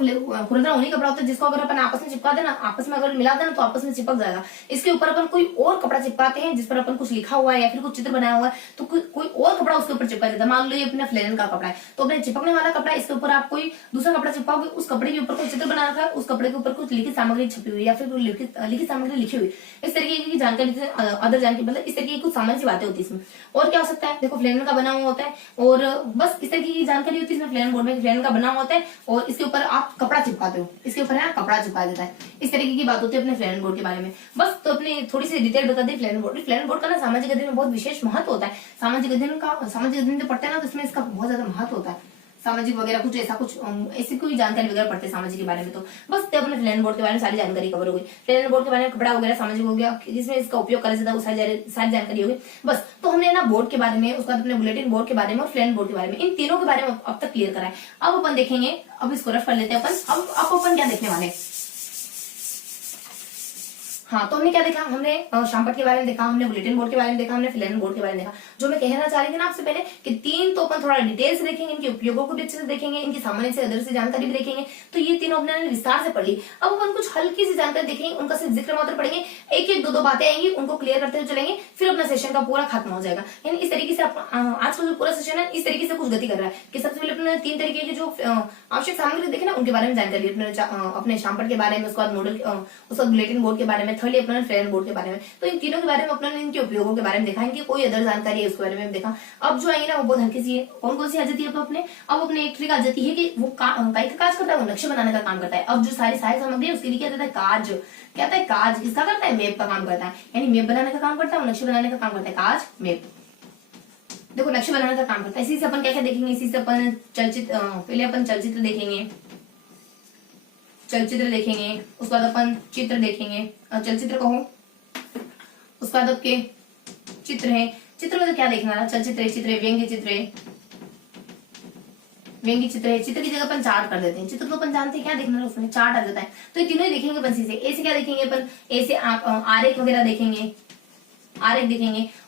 खुरदरा ऊनी कपड़ा होता है जिसको अगर अपन आपस में चिपका देना, आपस में अगर मिला देना तो आपस में चिपक जाएगा। इसके ऊपर अपन कोई और कपड़ा चिपकाते हैं जिस पर अपन कुछ लिखा हुआ है या फिर कुछ चित्र बनाया हुआ है, तो कोई और कपड़ा उसके ऊपर चिपका देता है। मान लो ये अपना फ्लेनल का कपड़ा है, तो अपने चिपकने वाला कपड़ा, इसके ऊपर आप कोई दूसरा कपड़ा चिपकाओगे, उस कपड़े के ऊपर कोई चित्र बना रखा है, उस कपड़े के ऊपर कुछ लिखित सामग्री छपी हुई या फिर लिखित सामग्री लिखी हुई, इस तरीके की जानकारी, अदर जानकारी, मतलब इस तरीके की कुछ सामान्य सी बातें होती है इसमें। और क्या हो सकता है, देखो फ्लेनल का बना हुआ होता है, और बस इस तरीके की जानकारी होती है इसमें। फ्लेनल बोर्ड में फ्लेनल का बना हुआ होता है और इसके ऊपर आप कपड़ा चिपकाते हो, इसके ऊपर है कपड़ा चिपका देता है। इस तरीके की बात होती है अपने फ्लेनल बोर्ड के बारे में। बस तो अपने थोड़ी सी डिटेल बता दी फ्लेनल बोर्ड। फ्लेनल बोर्ड का ना सामाजिक अध्ययन में बहुत विशेष महत्व होता है। सामाजिक अध्ययन जो पढ़ते हैं ना, तो इसमें इसका बहुत ज्यादा महत्व होता है। सामाजिक वगैरह कुछ ऐसी कोई जानकारी वगैरह पढ़ते हैं सामाजिक के बारे में, तो बस तो अपने फ्लेनल बोर्ड के बारे में सारी जानकारी कवर हो गई। फ्लेनल बोर्ड के बारे में कपड़ा वगैरह सामाजिक हो गया, जिसमें इसका उपयोग करा जाता है, वो सारी जानकारी हो गई। बस तो हमने ना बोर्ड के बारे में, उसके बाद अपने बुलेटिन बोर्ड के बारे में और फ्लेनल बोर्ड के बारे में, इन तीनों के बारे में अब तक क्लियर करा है। अब अपन देखेंगे, अब इसको रफ कर लेते हैं अपन। अब अपन क्या देखने वाले हैं। हाँ, तो हमने क्या देखा, हमने शामपट के बारे में देखा, हमने बुलेटिन बोर्ड के बारे में देखा, हमने फ्लेनल बोर्ड के बारे में देखा। जो मैं कहना चाह रही थी ना आपसे पहले कि तीन तो अपन थोड़ा डिटेल से देखेंगे, इनके उपयोगों को भी अच्छे से देखेंगे, इनकी सामान्य से अदर से जानकारी भी देखेंगे। तो ये तीनों अपने विस्तार से पढ़ ली। अब अपन कुछ हल्की सी जानकारी देखेंगे, उनका सिर्फ जिक्र मात्र पढ़ेंगे, एक एक दो बातें आएंगी, उनको क्लियर करते हुए चलेंगे, फिर अपना सेशन का पूरा खत्म हो जाएगा। यानी इस तरीके से आज का जो पूरा सेशन है इस तरीके से कुछ गति कर रहा है कि सबसे पहले अपने तीन तरीके की जो आवश्यक सामग्री देखे ना, उनके बारे में जानकारी, अपने शामपट के बारे में, उसके बाद मॉडल, उसके बाद बुलेटिन बोर्ड के बारे में, थर्ड अपने फ्लेनल बोर्ड के बारे में। तो इन तीनों के बारे में अपने इनके उपयोगों के बारे में देखा, इनकी कोई अदर जानकारी है उसके बारे में देखा। अब जो आएंगे ना वो बहुत हल्की सी है। कौन कौन सी आ जाती है अब अपने एक ट्रिक आ जाती है कि वो काई का काज करता है, वो नक्शे बनाने का काम करता है। अब जो सारी सहायक सामग्री है उसके लिए क्या देता है, काज। क्या होता है काज, किसका करता है, मैप का काम करता है। यानी मैप बनाने का काम करता है, नक्शे बनाने का काम करता है, काज मैप। देखो नक्शे बनाने का काम करता है। इसी से अपन क्या क्या देखेंगे, इसी से अपन चलचित्र, पहले अपन चलचित्र देखेंगे, उसके बाद अपन चित्र देखेंगे, चलचित्र कहो, उसके बाद आपके चित्र है। चित्र में तो क्या देखना है, चलचित्र है, चित्र है, व्यंग्य चित्र है, चित्र की जगह अपन चार्ट कर देते हैं। चित्र तो अपन जानते हैं क्या देखना है, उसमें चार्ट आ जाता है। तो ये तीनों ही देखेंगे अपन से। ऐसे क्या देखेंगे अपन, ऐसे आरेख वगैरह देखेंगे,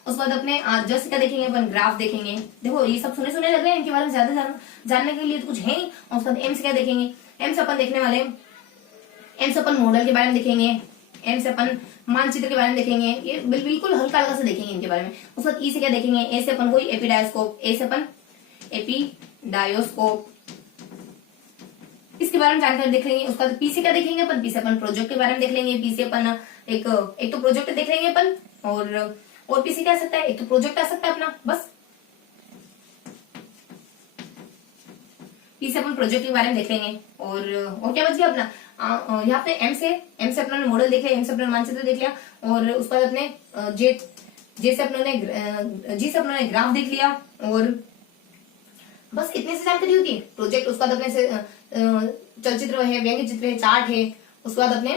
उसके बाद अपने जैसे क्या देखेंगे अपन, ग्राफ देखेंगे। देखो ये सब सुने लग रहे हैं, इनके बारे में ज्यादा जानने के लिए तो कुछ है नहीं। और उसके बाद एम से क्या देखेंगे, एम से अपन देखने वाले, एम से अपन मॉडल के बारे में देखेंगे, एम से अपन मानचित्र के बारे में देखेंगे। ये बिल्कुल हल्का से देखेंगे इनके बारे में। उसके बाद ई से क्या देखेंगे, ए से अपन कोई एपीडायोस्कोप, ए से अपन एपीडायोस्कोप, इसके बारे में जानकारी देख लेंगे। उसके बाद पी से क्या देखेंगे अपन, पी से अपन प्रोजेक्ट के बारे में देख लेंगे। पी से अपन एक तो प्रोजेक्ट देख लेंगे अपन, और पी से क्या आ सकता है, एक तो प्रोजेक्ट आ सकता है अपना, बस पी से अपन प्रोजेक्ट के बारे में देख लेंगे। और क्या बच गया अपना, यहाँ पे एम से अपना मॉडल देख लिया, एम से अपना मानचित्र देख लिया, और उसके बाद अपने जी से अपने ग्राफ देख लिया। और बस इतने से जानकारी होती है प्रोजेक्ट। उसके बाद अपने से चलचित्र है, व्यंग्य चित्र है, चार्ट है। उसके बाद अपने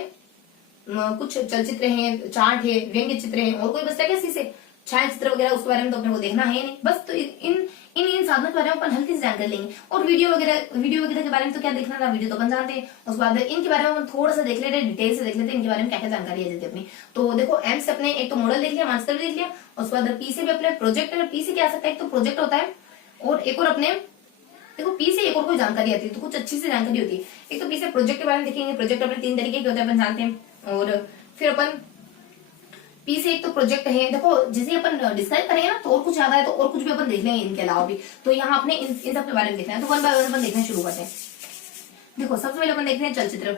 कुछ चलचित्र है, चार्ट है, व्यंग्य चित्र है, और कोई बचता है क्या इसी से, छायाचित्र वगैरह, उसके बारे में तो अपने को देखना है नहीं। बस तो इन साधनों के बारे में अपन हल्की से जानकारी लेंगे। और वीडियो वगैरह के बारे में तो क्या देखना था, वीडियो तो अपन जानते हैं। उसके बाद इनके बारे में अपन थोड़ा सा देख लेते हैं, डिटेल से देख लेते हैं इनके बारे में क्या क्या जानकारी आ जाती है अपनी। तो देखो एम से अपने एक तो मॉडल देख लिया, मास्टर भी देख लिया। उसके बाद पी से भी अपने प्रोजेक्ट है। पी से क्या आ सकता है, एक तो प्रोजेक्ट होता है, और एक और अपने देखो पी से एक और कोई जानकारी आती है, तो कुछ अच्छी सी जानकारी होती है। एक तो पी से प्रोजेक्ट के बारे में देखेंगे। प्रोजेक्ट अपने तीन तरीके के होते हैं अपन जानते हैं। और फिर अपन पी से एक तो प्रोजेक्ट है, देखो जैसे अपन डिस्क्राइब करेंगे ना, तो और कुछ याद आए तो और कुछ भी अपन देख लेंगे इनके अलावा भी। तो यहाँ अपने इन सब के बारे में देखना है। तो वन बाय वन अपन देखना शुरू करते हैं। देखो सबसे पहले अपन देखते हैं चलचित्र।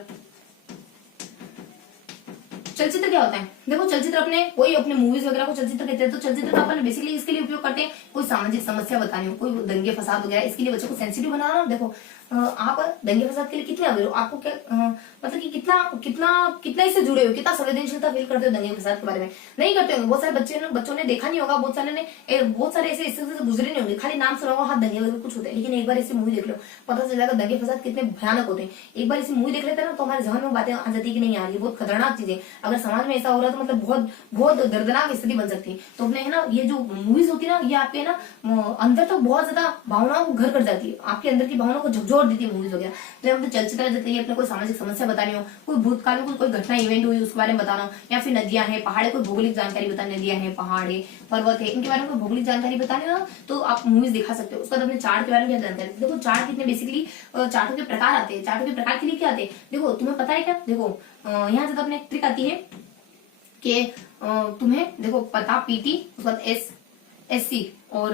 चलचित्र क्या होता है, देखो चलचित्र कोई अपने मूवीज वगैरह को चलचित्र कहते हैं। तो चलचित्र का अपन बेसिकली इसके लिए उपयोग करते हैं, कोई सामाजिक समस्या बतानी हो, कोई दंगे फसाद वगैरह, इसके लिए बच्चों को सेंसिटिव बनाना। देखो आप दंगे फसाद के लिए कितने अवेयर हो, आपको क्या मतलब कि कितना इससे जुड़े हो, कितना संवेदनशीलता फील करते हो दंगे फसाद के बारे में, नहीं करते होंगे। बहुत सारे बच्चों ने देखा नहीं होगा, बहुत सारे ऐसे इससे गुजरे नहीं होंगे, खाली नाम सुना होगा, हाँ दंगे वगैरह कुछ होते हैं। लेकिन एक बार ऐसी मूवी देख लो, पता चल जाएगा दंगे फसाद कितने भयानक होते हैं। एक बार ऐसी मूवी देख लेते हैं ना, तो हमारे जहन में बातें आ जाती है कि नहीं यार ये बहुत खतरनाक चीज है। अगर अगर समाज में ऐसा हो रहा है तो मतलब बहुत बहुत दर्दनाक स्थिति बन सकती है। तो अपने है ना ये जो मूवीज होती है ना, ये आपके ना अंदर तो बहुत ज्यादा भावनाओं को घर कर जाती है, आपके अंदर की भावनाओं को झकझोर देती है मूवीज वगैरह। तो हम तो चलचित्र देते हैं, अपने कोई सामाजिक समस्या बतानी हो, कोई भूतकाल में कोई घटना इवेंट हुई उसके बारे में बताना हो, या फिर नदियां हैं, पहाड़ है, कोई भौगोलिक जानकारी बतानी, नदियां हैं, पहाड़ है, पर्वत है, इनके बारे में कोई भौगोलिक जानकारी बतानी हो तो आप मूवीज दिखा सकते हो। उसके बाद अपने चार्ट के बारे में क्या जानकारी, देखो चार्ट कितने बेसिकली चार्टों के प्रकार आते हैं, चार्टों के प्रकार के लिए क्या आते हैं, देखो तुम्हें पता है क्या, देखो यहाँ से अपने ट्रिक आती है कि तुम्हें देखो पता पीटी, उसके बाद एससी और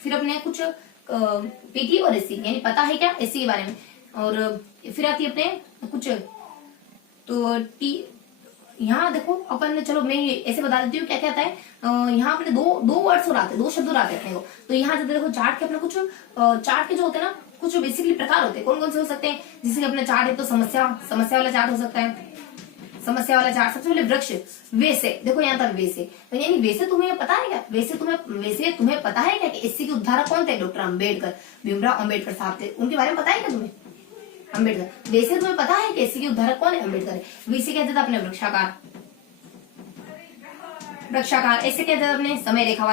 फिर अपने कुछ पीटी और एससी, यानी पता है क्या एससी के बारे में, और फिर आती है अपने कुछ तो टी। यहाँ देखो अपन, चलो मैं ऐसे बता देती हूँ क्या क्या आता है। यहाँ अपने दो वर्ड्स और आते हैं, दो शब्द और आते हैं अपने को। तो यहाँ देखो चार्ट के अपने कुछ चार्ट के जो होते हैं ना, कुछ बेसिकली प्रकार होते हैं। कौन कौन से हो सकते हैं, जैसे कि अपने चार्ट है तो समस्या वाला चार्ट हो सकता है, समस्या वाला चार्ट। सबसे पहले वृक्ष, वैसे देखो यहाँ तक वैसे, तो यानी वैसे तुम्हें पता है क्या, वैसे तुम्हें पता है क्या कि एससी के उद्धारक कौन थे, डॉक्टर अम्बेडकर, भीमराव अम्बेडकर साहब थे, उनके बारे में पता है क्या तुम्हें, अम्बेडकर। वैसे तुम्हें पता है कि एससी के उद्धारक कौन है, अम्बेडकर है। वैसे कहते थे अपने वृक्षाकार, ऐसे कहते थे अपने समय रेखा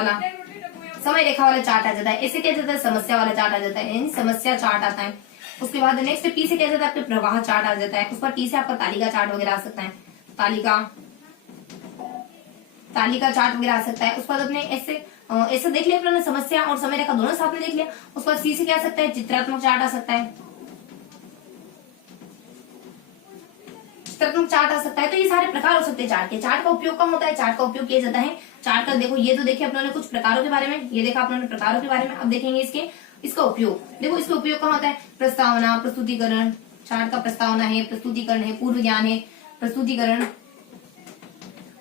वाला चार्ट आ जाता है। ऐसे कहते थे समस्या वाला चार्ट आ जाता है, यानी समस्या चार्ट आता है। उसके बाद नेक्स्ट पी से कहते थे आपके प्रवाह चार्ट आ जाता है। उस पर टी से आपका तालिका चार्ट वगैरह आ सकता है, तालिका चार्ट वगैरह आ सकता है। उसके बाद अपने ऐसे देख लिया अपने समस्या और समय रेखा दोनों साथ में देख लिया। उसके बाद सी से क्या आ सकता है, चित्रात्मक चार्ट आ सकता है, चित्रात्मक चार्ट आ सकता है। तो ये सारे प्रकार हो सकते हैं चार्ट के। चार्ट का उपयोग कम होता है, चार्ट का उपयोग किया जाता है। चार्ट का देखो, ये तो देखे अपने कुछ प्रकारों के बारे में, ये देखा अपने प्रकारों के बारे में। अब देखेंगे इसका उपयोग। देखो इसका उपयोग कहाँ होता है, प्रस्तावना, प्रस्तुतिकरण। चार्ट का प्रस्तावना है, प्रस्तुतिकरण है, पूर्व ज्ञान है, प्रस्तुतिकरण,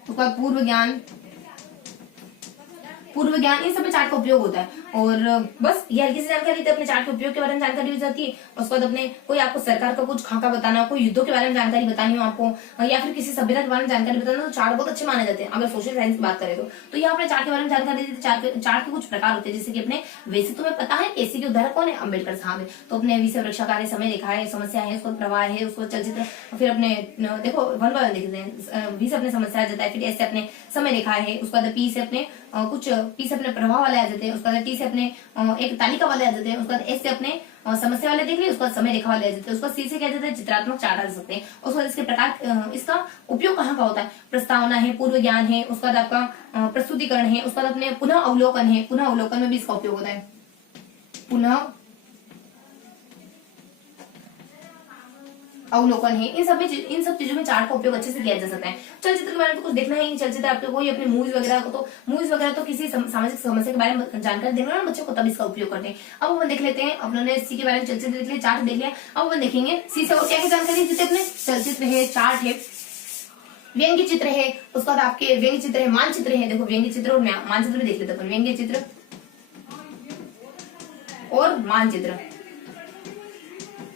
उसका पूर्व ज्ञान, इन सब में चार्ट का उपयोग होता है। और बस ये हल्की सी जानकारी थी अपने चार्ट के उपयोग के बारे में, जानकारी हो जाती है। उसके बाद अपने कोई आपको सरकार का कुछ खाका बताना हो, कोई युद्धों के बारे में जानकारी बतानी हो आपको, या फिर किसी सभ्यता के बारे में जानकारी बताना हो, तो चार्ट बहुत अच्छे माने जाते हैं अगर सोशल साइंस की बात करें तो। यहाँ अपने चार्ट के बारे में जानकारी दी। चार्ट के कुछ प्रकार होते हैं, जैसे कि अपने वैसे तुम्हें पता है एससी के उद्धारक कौन है, अम्बेडकर साहब है। तो अपने विषय वृक्षाकार है, समय रेखा है, समस्या है, उसको प्रवाह है, उसको चलचित्र। फिर अपने देखो वन बाय वन देखते हैं। वी से अपने समस्या आ जाता है, फिर एस से अपने समय रेखा है, उसके बाद पी से अपने पी से अपने प्रभाव वाले आ जाते हैं, उसके बाद टी से अपने एक तालिका वाले आ जाते हैं, उसके बाद एस से अपने समस्या वाले देख लिए, उसके बाद समय रेखा वाले आ जाते हैं, उसके बाद सी से क्या जाते हैं, चित्रात्मक चार्ट आ सकते हैं। उसके बाद इसके प्रकार, इसका उपयोग कहाँ का होता है, प्रस्तावना है, पूर्व ज्ञान है, उसके बाद आपका प्रस्तुतिकरण है, उसके बाद अपने पुनः अवलोकन है, पुनः अवलोकन में भी इसका उपयोग होता है, पुनः अवलोकन है। इन सब चीजों में चार्ट का उपयोग अच्छे से किया जा सकता है। चलचित्र के बारे में तो कुछ देखना ही, चलचित्र आपको कोई अपने मूवीज वगैरह तो किसी सामाजिक समस्या के बारे में जानकारी देना ना बच्चों को, तब इसका उपयोग करते हैं। अब अपन देख लेते हैं, अपने सी के बारे में चलचित्र देख लिया, चार्ट देख लिया। अब अपन देखेंगे सी से और क्या जानकारी, जैसे अपने चलचित्र है, चार्ट है, व्यंग्य चित्र है, उसके बाद आपके व्यंग्य चित्र है, मानचित्र है। देखो व्यंग्य चित्र और मानचित्र भी देख लेते हैं, व्यंग्य चित्र और मानचित्र।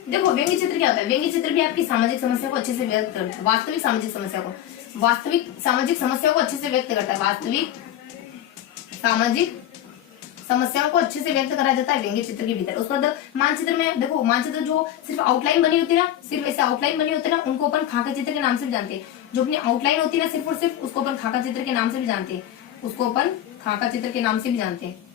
देखो व्यंग्य चित्र क्या होता है, व्यंग्य चित्र भी आपकी सामाजिक समस्या को अच्छे से व्यक्त करता है, वास्तविक सामाजिक सामाजिक समस्याओं को अच्छे से व्यक्त करता है, वास्तविक सामाजिक समस्याओं को अच्छे से व्यक्त करा जाता है व्यंग्य चित्र के भीतर। उसके बाद मानचित्र में देखो, मानचित्र जो सिर्फ आउटलाइन बनी होती है ना, सिर्फ ऐसे आउटलाइन बनी होती है ना, उनको अपन खाका चित्र के नाम से भी जानते हैं। जो अपनी आउटलाइन होती है ना सिर्फ और सिर्फ, उसको अपन खाका चित्र के नाम से भी जानते हैं, उसको अपन खाका चित्र के नाम से भी जानते हैं।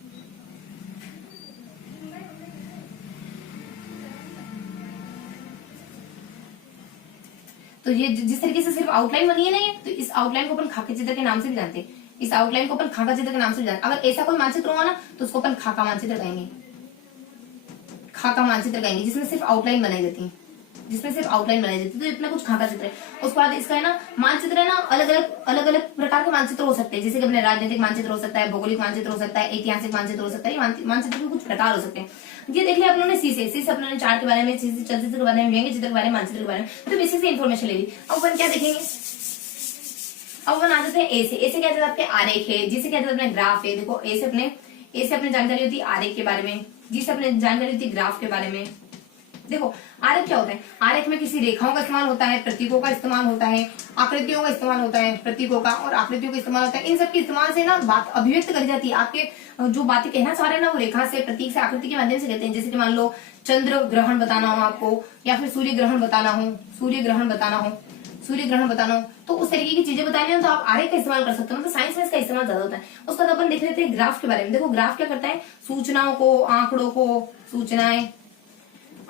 तो ये जिस तरीके से सिर्फ आउटलाइन बनी है ना, ये तो इस आउटलाइन को अपन खाका चित्र के नाम से भी जानते हैं, इस आउटलाइन को अपन खाका चित्र के नाम से भी जानते हैं। अगर ऐसा कोई मानचित्र होगा ना तो उसको अपन खाका मानचित्र कहेंगे, खाका मानचित्र कहेंगे, जिसमें सिर्फ आउटलाइन बनाई जाती है, तो इतना कुछ खाका चित्र है। उसके बाद इसका है ना मानचित्र है ना, अलग अलग प्रकार के मानचित्र हो सकते हैं, जैसे कि अपने राजनीतिक मानचित्र हो सकता है, भौगोलिक मानचित्र हो सकता है, ऐतिहासिक मानचित्र हो सकता है। मानचित्र के कुछ प्रकार हो सकते हैं। ये देख लिया अपने सी से अपने चार्ट के बारे में, सी से चलचित्र के बारे में, व्यंग्य चित्र के बारे में, मानचित्र के बारे में, तो बेसिक से इन्फॉर्मेशन ले ली। अब अपन क्या देखेंगे, अब अपन आ जाते हैं ए से क्या कहते हैं आपके आरेख है, जिसे कहते हैं अपने ग्राफ है। देखो ए से अपने जानकारी होती है आरेख के बारे में, जी से अपने जानकारी होती है ग्राफ के बारे में। देखो आरेख क्या होता है, आरेख में किसी रेखाओं का इस्तेमाल होता है, प्रतीकों का इस्तेमाल होता है, आकृतियों का इस्तेमाल होता है, प्रतीकों का और आकृतियों का इस्तेमाल होता है। इन सब के इस्तेमाल से ना बात अभिव्यक्त करी जाती है। आपके जो बातें कहना चाह रहे हैं ना, वो रेखा से, प्रतीक से, आकृति के माध्यम से कहते हैं। जैसे कि मान लो चंद्र ग्रहण बताना हो आपको, या फिर सूर्य ग्रहण बताना हो, सूर्य ग्रहण बताना हो, तो उस तरीके की चीजें बतानी हो तो आप आरेख का इस्तेमाल कर सकते हो। मतलब साइंस में इसका इस्तेमाल ज्यादा होता है। उसके बाद अपन देख लेते हैं ग्राफ के बारे में। देखो ग्राफ क्या करता है, सूचनाओं को, आंकड़ों को, सूचनाएं,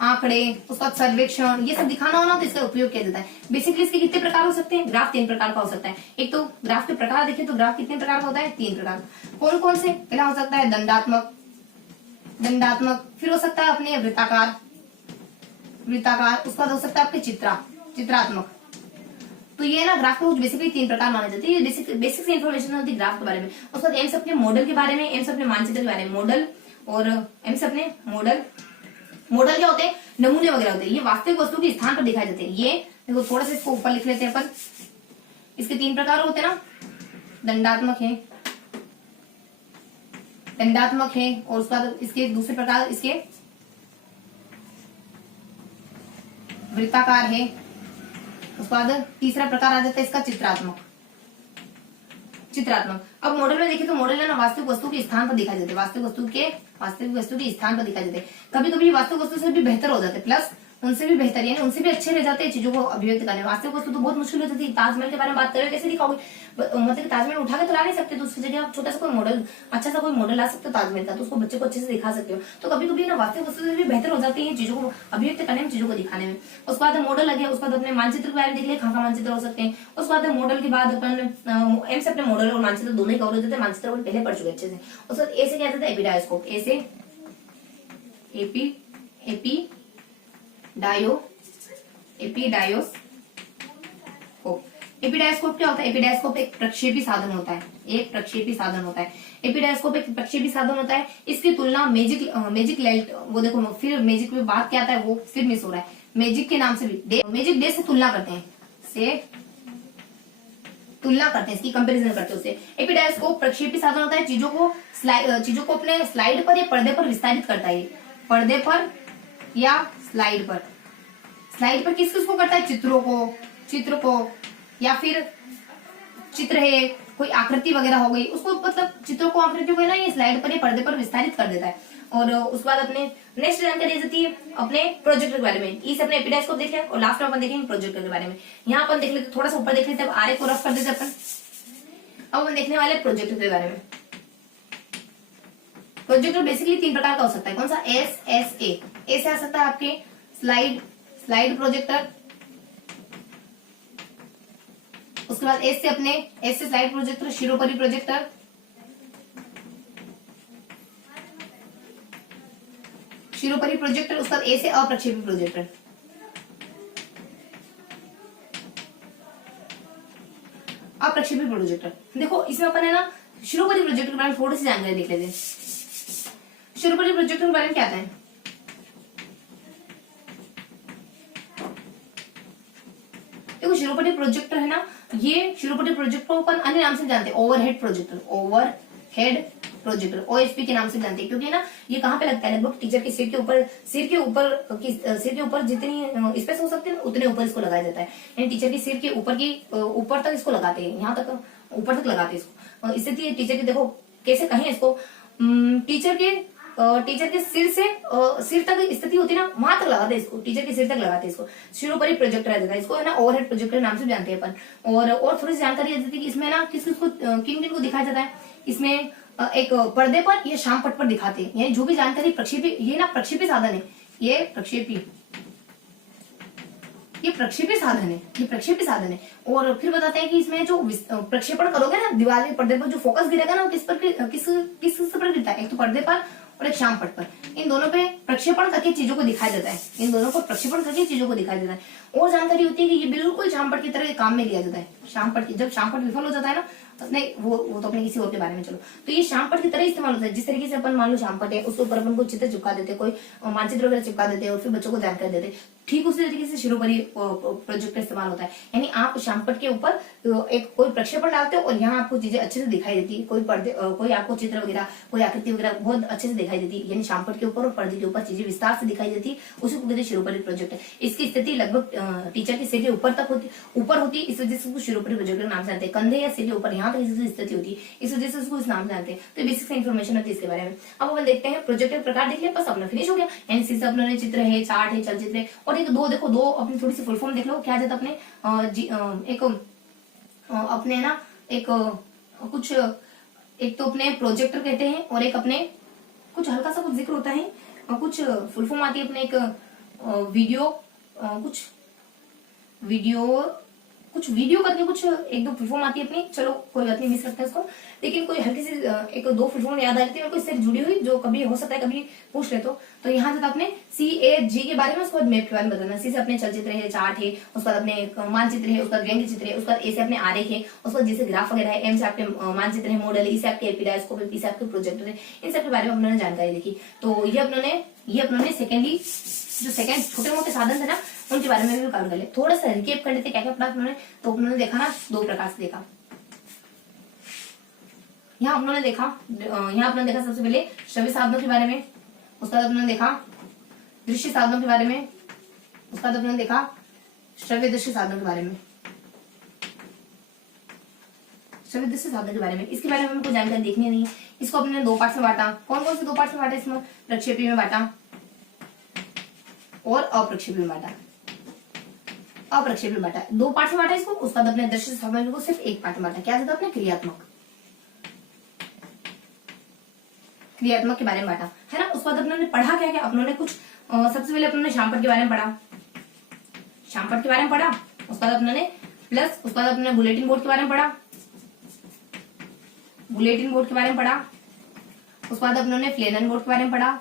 आंकड़े, उसका सर्वेक्षण, ये सब दिखाना हो ना तो इसका उपयोग किया जाता है। बेसिकली इसके कितने प्रकार हो सकते हैं, ग्राफ 3 प्रकार का हो सकता है। एक तो ग्राफ के प्रकार देखें तो ग्राफ कितने प्रकार का होता है, 3 प्रकार। कौन कौन से, पहला हो सकता है दंडात्मक, फिर हो सकता है अपने वृत्ताकार, उसके बाद हो सकता है आपके चित्रात्मक। तो ये ना ग्राफ को बेसिकली 3 प्रकार माने जाते हैं। ये बेसिक इन्फॉर्मेशन होती है ग्राफ के बारे में। उसके बाद एम से अपने मॉडल के बारे में, एम से अपने मानचित्र के बारे में, मॉडल और एम से अपने मॉडल क्या होते हैं, नमूने वगैरह होते हैं। ये वास्तविक वस्तु के स्थान पर दिखाए जाते हैं। ये देखो थोड़ा सा इसको ऊपर लिख लेते हैं अपन। इसके 3 प्रकार होते हैं ना, दंडात्मक है और उसके बाद इसके दूसरे प्रकार इसके वृत्ताकार है। उसके बाद तीसरा प्रकार आ जाता है इसका चित्रात्मक। अब मॉडल में देखिए तो मॉडल है ना वास्तविक वस्तु के स्थान पर दिखाई देते हैं। वास्तविक वस्तु के स्थान पर दिखाई देते हैं। कभी कभी वास्तविक वस्तु से भी बेहतर हो जाते हैं, प्लस उनसे भी बेहतर, यानी उनसे भी अच्छे रह जाते हैं चीजों को अभिव्यक्त करने। वास्तविक वस्तु तो बहुत मुश्किल हो जाती है। ताजमहल के बारे में बात करें, कैसे दिखाओगे, मतलब ताजमहल उठा के तो ला नहीं सकते, तो उसकी जगह आप छोटा सा कोई मॉडल, अच्छा सा कोई मॉडल ला सकते हो ताजमहल का, तो उसको बच्चे को अच्छे से दिखा सकते हो। तो कभी कभी ना वास्तविक वस्तु से भी बेहतर हो जाती है चीजों को अभिव्यक्त करने में, चीजों को दिखाने में। उसके बाद मॉडल लगे, उसके बाद अपने मानचित्र के बारे में देख ले, कहाँ मानचित्र हो सकते हैं। उसके बाद मॉडल के बाद अपन एम से अपने मॉडल और मानचित्र दोनों ही कवर हो जाते हैं। मानचित्र अपन पहले पढ़ चुके अच्छे से। उसके बाद ए से क्या आता है, एपिडायोस्कोप, ए से एपिडायोस्कोप क्या होता है, एपिडायोस्कोप एक प्रक्षेपी साधन होता है। एपिडायोस्कोप एक प्रक्षेपी साधन होता है। इसकी तुलना मैजिक लाइट, वो देखो फिर मैजिक में बात क्या आता है वो फिर मिस हो रहा है। मैजिक के नाम से भी मैजिक डे से तुलना करते हैं, इसकी कंपैरिजन करते हैं उससे। एपिडायोस्कोप प्रक्षेपी साधन होता है, चीजों को अपने स्लाइड पर या पर्दे पर विस्तारित करता है। पर्दे पर या स्लाइड पर किसको करता है, चित्र को या फिर चित्र है, कोई आकृति वगैरह हो गई, उसको मतलब चित्रों को, आकृति को है ना, ये स्लाइड पर या पर्दे पर विस्तारित कर देता है। और उसके बाद अपने नेक्स्ट जानकारी जाती है अपने प्रोजेक्टर के बारे में। इस अपने एपिडायोस्कोप देख लिया और लास्ट में अपन देखेंगे प्रोजेक्टर के बारे में। यहाँ अपन देख लेते, थोड़ा सा ऊपर देख लेते, अब आरे को रफ कर देते अपन। अब अपन देखने वाले प्रोजेक्टर के बारे में। प्रोजेक्टर बेसिकली 3 प्रकार का हो सकता है। कौन सा, ए से आ सकता है आपके स्लाइड प्रोजेक्टर। उसके बाद एस से स्लाइड प्रोजेक्टर, शिरोपरि प्रोजेक्टर। उसके बाद ए से अप्रक्षेपी प्रोजेक्टर। देखो इसमें अपन है ना शिरोपरि प्रोजेक्टर के बारे में थोड़ी सी जानकारी देख लेते हैं। शिरोपरि प्रोजेक्टर के बारे में क्या आता है, देखो शिरोपरि प्रोजेक्टर है ना, ये शिरोपरि प्रोजेक्टर को अपन अन्य नाम से जानते हैं, ओवरहेड प्रोजेक्टर, ओएचपी के नाम से जानते हैं। क्योंकि ना ये कहाँ पे लगता है, लगभग टीचर के सिर के ऊपर जितनी स्पेस हो सकती है उतने ऊपर इसको लगाया जाता है। यानी टीचर के सिर के ऊपर तक इसको लगाते हैं, यहाँ तक ऊपर तक लगाते हैं इसको। इससे टीचर के, देखो कैसे कहें इसको, टीचर के सिर तक स्थिति होती है ना, वहां तक लगाते हैं इसको, टीचर के सिर तक लगाते हैं इसको। शिरोपरि प्रोजेक्टर आ जाता है, इसको है ना ओवरहेड प्रोजेक्टर नाम से जानते हैं अपन। और थोड़ी सी जानकारी आ जाती है कि इसमें ना किन किन को दिखाया जाता है। इसमें एक पर्दे पर या शाम पट पर दिखाते हैं, यानी जो भी जानकारी प्रक्षेपी साधन है, ये प्रक्षेपी साधन है। और फिर बताते हैं कि इसमें जो प्रक्षेपण करोगे ना दीवार में, पर्दे पर जो फोकस गिरेगा ना, किस पर गिरता है, एक तो पर्दे पर और एक शाम पट पर। इन दोनों पे प्रक्षेपण करके चीजों को दिखाया जाता है। और जानकारी होती है कि ये बिल्कुल शाम पट की तरह काम में लिया जाता है। जब शाम पट विफल हो जाता है ना, नहीं वो तो अपने किसी और के बारे में, चलो तो ये शाम पट की तरह इस्तेमाल होता है। जिस तरीके से अपन मान लो शाम पट है, उसके ऊपर अपन को चित्र चिपका देते, कोई मानचित्र वगैरह चिपका देते और फिर बच्चों को जानकारी देते, ठीक उसी तरीके से शिरोपरि प्रोजेक्टर इस्तेमाल होता है। यानी आप शाम पट के ऊपर एक कोई प्रक्षेपण डालते हो और यहाँ आपको चीजें अच्छे से दिखाई देती है, कोई आपको चित्र वगैरह, कोई आकृति वगैरह बहुत अच्छे से दिखाई देती है। यानी शाम पट के ऊपर और पर्दे के ऊपर चीजें विस्तार से दिखाई देती है, उसी को कहते हैं शिरोपरि प्रोजेक्टर। इसकी स्थिति लगभग टीचर के सिर के ऊपर होती है, इस वजह से सिर ऊपर प्रोजेक्टर के नाम से जानते हैं, कंधे या सिर के ऊपर यहाँ तक जैसे स्थिति होती है, इस वजह से उसको इस नाम से जानते हैं। तो बेसिक इन्फॉर्मेशन होती है इसके बारे में। अब अपन देखते हैं प्रोजेक्टर प्रकार देख लिया, बस अपना फिनिश हो गया। यानी सी से अपने चित्र है, चार्ट है, चलचित्र है, और एक दो देखो, दो अपनी थोड़ी सी फुल फॉर्म देख लो क्या जाता अपने एक अपने ना एक कुछ, एक तो अपने प्रोजेक्टर कहते हैं और एक अपने कुछ हल्का सा कुछ जिक्र होता है, कुछ फुल फॉर्म आती है अपने एक वीडियो, कुछ वीडियो करके कुछ एक दो फुल फॉर्म आती है अपनी, चलो कोई बात नहीं, मिस करते हैं उसको। लेकिन कोई हल्की सी एक दो फुल फॉर्म याद आ जाती है मेरे को इससे जुड़ी हुई, जो कभी हो सकता है कभी पूछ ले तो यहाँ तक अपने CAG के बारे में, उसके बाद मैप के बारे में बताना। सी से अपने चलचित्र है, चार्ट है, उसके बाद अपने मानचित्र है, उसके बाद व्यंग्य चित्र है, उसके बाद ए से अपने आरेख है, उसके बाद जैसे ग्राफ वगैरह है, एम से आपके मानचित्र है, मॉडल है, ई से आपके एपिडायस्कोप है, पी से आपके प्रोजेक्टर है। इन सब के बारे में अपने जानकारी देखी। तो ये अपने सेकेंडली जो सेकंड छोटे मोटे साधन थे ना, उनके बारे में भी कवर कर ले। थोड़ा सा रिकेप कर लेते क्या क्या पढ़ा उन्होंने। तो उन्होंने देखा ना, दो प्रकार से देखा। यहाँ उन्होंने देखा सबसे पहले श्रव्य साधनों के बारे में, उसके बाद उन्होंने देखा दृश्य साधनों के बारे में, उसके बाद उन्होंने देखा श्रव्य दृश्य साधनों के बारे में, श्रव्य दृश्य साधनों के बारे में। इसके बारे में हमको जानकारी देखनी नहीं। इसको अपने दो पार्ट में बांटा। कौन कौन से दो पार्ट में बांटा? इसमें प्रक्षेपी में बांटा और अप्रक्षेपी में बांटा। अप्रक्षेपी में बांटा, दो पार्ट में बांटा इसको। उसके बाद अपने दृश्य साधनों को सिर्फ एक पार्ट में बांटा। क्या था अपने क्रियात्मक के बारे में बांटा, है ना। उसके बाद अपने पढ़ा क्या क्या, अपने कुछ सबसे पहले अपने शामपट के बारे में पढ़ा, शामपट के बारे में पढ़ा। उसके बाद अपने प्लस, उसके बाद अपने बुलेटिन बोर्ड के बारे में पढ़ा, बुलेटिन बोर्ड के बारे में पढ़ा। उसके बाद अपने फ्लेनन बोर्ड के बारे में पढ़ा,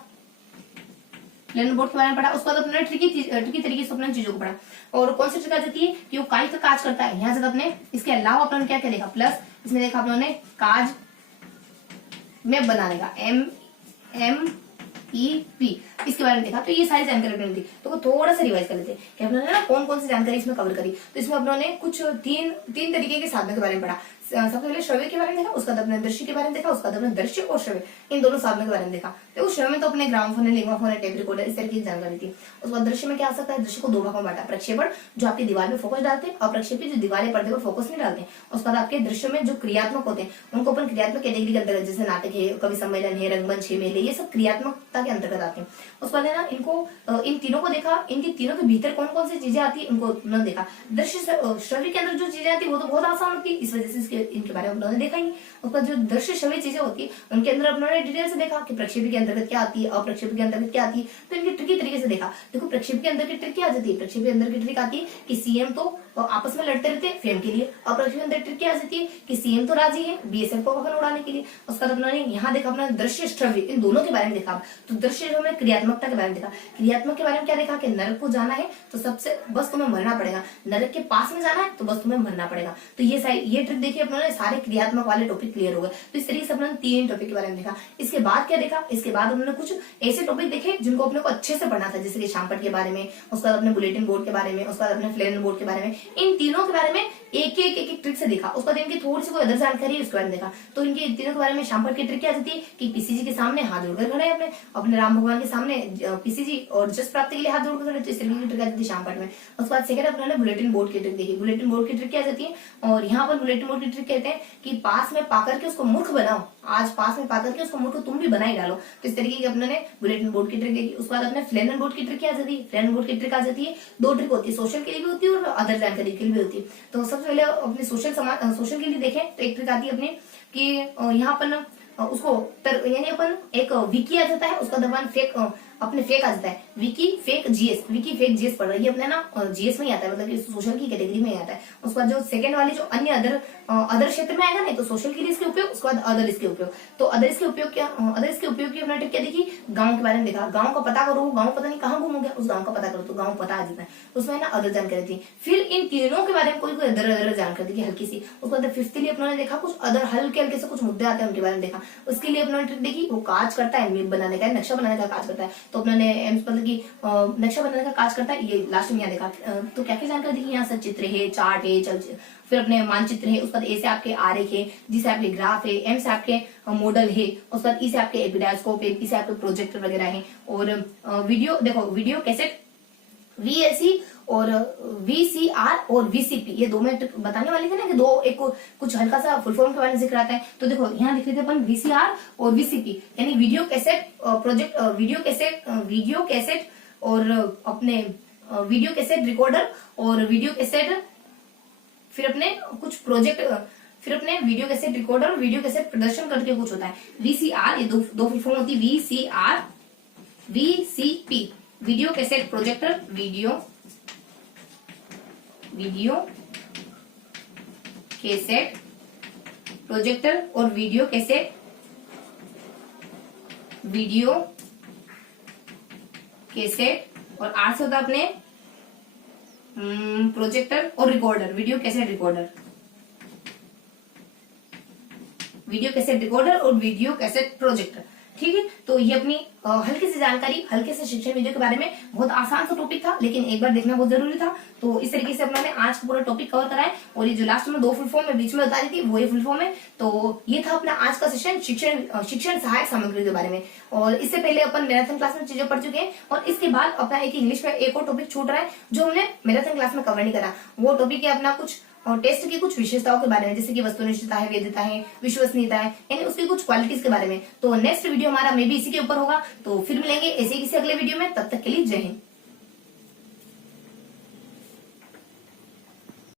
फ्लेनन बोर्ड के बारे में पढ़ा। उसके बाद अपने ट्रिकी तरीके से अपने चीजों को पढ़ा। और कौन सी ट्रिक आ जाती है कि वो काज का काज करता है। यहाँ से अपने इसके अलावा अपने क्या क्या देखा, प्लस इसमें देखा अपने काज में बनाने का, MEP इसके बारे में देखा। तो ये सारी जानकारी अपने थी। तो थोड़ा सा रिवाइज कर लेते हैं कि अपने ना कौन कौन सी जानकारी इसमें कवर करी। तो इसमें अपने कुछ तीन तरीके के साधनों के बारे में पढ़ा। सबसे पहले श्रव्य के बारे में देखा, उसका अपने दृश्य के बारे में देखा, उसका अपने दृश्य और श्रव्य इन दोनों साधनों के बारे में देखा। तो श्रव्य में तो अपने ग्रामोफोन है, लिंगोफोन है, टेप रिकॉर्डर, इस तरह की जानकारी थी। उसके बाद दृश्य में क्या आ सकता है, दृश्य को दो भागों में बांटा। प्रक्षेपण जो आपकी दीवार में फोकस डालते हैं, अप्रक्षेपी जो दीवार या पर्दे पर फोकस नहीं डालते। उसके बाद आपके दृश्य में जो क्रियात्मक होते हैं उनको अपन क्रियात्मक कैटेगरी के अंतर्गत, जैसे नाटक है, कवि सम्मेलन है, रंगमंच है, मेले, ये सब क्रियात्मकता के अंतर्गत आते हैं। उसके बाद है ना इनको इन तीनों को देखा, इनके तीनों के भीतर कौन कौन सी चीजें आती है उनको उन्होंने देखा। दृश्य श्रव्य के अंदर जो चीजें आती है वो तो बहुत आसान होती है, इस वजह से इनके बारे में उन्होंने देखा ही। उसका जो दृश्य श्रव्य चीजें होती है उनके अंदर उन्होंने डिटेल से देखा कि प्रक्षेपी के अंतर्गत क्या आती है, अप्रक्षेपी के अंतर्गत क्या आती है। तो इनके ट्रिकी तरीके से देखा। देखो प्रक्षेपी के अंदर की ट्रिक क्या आ जाती है, प्रक्षेपी के अंदर की ट्रिक आती है कि सीएम तो आपस में लड़ते रहते हैं फेम के लिए। अप्रक्षेपी के अंदर ट्रिक क्या आ जाती है कि सीएम तो राजी है BSF को वहन उड़ाने के लिए। उसका अपने यहाँ देखा अपना दृश्य श्रव्य इन दोनों के बारे में देखा। तो दृश्य में क्रियात्मकता के बारे में देखा। क्रियात्मक के बारे में क्या देखा कि नरक को जाना है तो सबसे बस तुम्हें मरना पड़ेगा, नरक के पास में जाना है तो बस तुम्हें मरना पड़ेगा। तो ये ट्रिक देखिए अपने सारे क्रियात्मक वाले टॉपिक क्लियर हो गए। तो इस तरीके से अपने 3 टॉपिक के बारे में देखा। इसके बाद क्या देखा, इसके बाद उन्होंने कुछ ऐसे टॉपिक देखे जिनको अपने को अच्छे से पढ़ना था, जैसे कि शामपट के बारे में, उसके बाद अपने बुलेटिन बोर्ड के बारे में, उसके बाद अपने फ्लेनन बोर्ड के बारे में। इन तीनों के बारे में एक ट्रिक से देखा। उसके बाद इनकी थोड़ी सी कोई अदर जानकारी है उसके बारे में देखा। तो इनके तीनों के बारे में शामपट की ट्रिक क्या जाती है कि पीसीजी के सामने हाथ जोड़कर खड़े हैं, अपने राम भगवान के सामने पीसीजी और जस प्राप्ति के लिए हाथ जोड़कर खड़े। तो इस तरीके की ट्रिक आ जाती है शामपट में। उसके बाद सेकंड अपने बुलेटिन बोर्ड की ट्रिक देखी। बुलेटिन बोर्ड की ट्रिक क्या जाती है, और यहाँ पर बुलेटिन बोर्ड की ट्रिक कहते हैं कि पास में पाकर के उसको मूर्ख बनाओ, आज पास में पाकर के उसको मूर्ख तुम भी बना ही डालो। तो इस तरीके की अपने बुलेटिन बोर्ड की ट्रिक देखी। उसके बाद अपने फ्लेनन बोर्ड की ट्रिक क्या जाती है, फ्लेनन बोर्ड की ट्रिक आ जाती है, 2 ट्रिक होती है, सोशल के लिए भी होती है और अदर जानकारी के लिए भी होती है। तो सबसे पहले अपने सोशल के लिए देखें तो एक ट्रिक आती है अपनी कि यहाँ अपन उसको यानी अपन एक विकी आ जाता है, उसका दबान फेक अपने फेक आ जाता है, विकी फेक जीएस पढ़ रही है अपने ना जीएस में ही आता है, मतलब कि सोशल की कैटेगरी में ही आता है। उसके बाद जो सेकंड वाली जो अन्य अदर क्षेत्र में आएगा नहीं, तो सोशल के लिए इसके उपयोग, उसके बाद अदर इसके उपयोग। तो अदर इसके उपयोग की अपना ट्रिक क्या देखी, गांव के बारे में देखा। गांव का पता करो, गांव पता नहीं कहाँ घूम गया, उस गांव का पता करो तो गांव पता आ जाता है, उसमें ना अदर जानकारी थी। फिर इन तीनों के बारे में कोई अदर जानकारी थी हल्की सी। उसके बाद फिफ्थली अपने देखा कुछ अदर हल्के से कुछ मुद्दे आते हैं उनके बारे में देखा। उसके लिए अपना ट्रिक देखी, वो काज करता है, मैप बनाने का, नक्शा बनाने का काज करता है। तो अपने मतलब की नक्शा बनाने का काज करता है, ये लास्ट में यहाँ देखा। तो क्या क्या जानकारी देखी, यहाँ से चित्र है, चार्ट है, फिर अपने मानचित्र है, उसके बाद ए से आपके आरेख है, जी से आपके ग्राफ है, एम से आपके मॉडल है, उसके बाद ई से आपके एपिडायस्कोप है, पी से आपके प्रोजेक्टर वगैरह है। और वीडियो देखो, वीडियो कैसेट VLC और VCR और VCP, ये 2 मिनट बताने वाले थे ना कि दो एक कुछ हल्का सा फुल फॉर्म के बारे में जिक्र आता है। तो देखो यहाँ लिख रहे थे अपन VCR और VCP, यानी video cassette project, video cassette और अपने वीडियो कैसेट रिकॉर्डर और वीडियो कैसेट, फिर अपने कुछ प्रोजेक्ट, फिर अपने वीडियो कैसेट रिकॉर्डर और वीडियो कैसेट प्रदर्शन करके कुछ होता है। VCR, ये दो फुल फॉर्म होती है, VCR VCP, video cassette projector, video cassette projector और वीडियो कैसेट और आर से होता है अपने प्रोजेक्टर और रिकॉर्डर, वीडियो कैसेट रिकॉर्डर और वीडियो कैसेट प्रोजेक्टर। ठीक है, तो ये अपनी हल्की सी जानकारी, हल्के से शिक्षण वीडियो के बारे में, बहुत आसान सा टॉपिक था लेकिन एक बार देखना बहुत जरूरी था। तो इस तरीके से अपने आज का पूरा टॉपिक कवर करा है, और ये जो लास्ट में 2 फुल फॉर्म में बीच में बता रही थी वही फुल फॉर्म है। तो ये था अपना आज का सेशन शिक्षण सहायक सामग्री के बारे में। और इससे पहले अपन मैराथन क्लास में चीजें पढ़ चुके हैं, और इसके बाद अपना एक इंग्लिश में एक और टॉपिक छूट रहा है जो हमने मैराथन क्लास में कवर नहीं करा। वो टॉपिक है अपना कुछ और टेस्ट की कुछ विशेषताओं के बारे में, जैसे कि वस्तुनिष्ठता है, वैधता है, विश्वसनीयता है, यानी उसकी कुछ क्वालिटीज के बारे में। तो नेक्स्ट वीडियो हमारा मे भी इसी के ऊपर होगा। तो फिर मिलेंगे ऐसे किसी अगले वीडियो में, तब तक के लिए जय हिंद।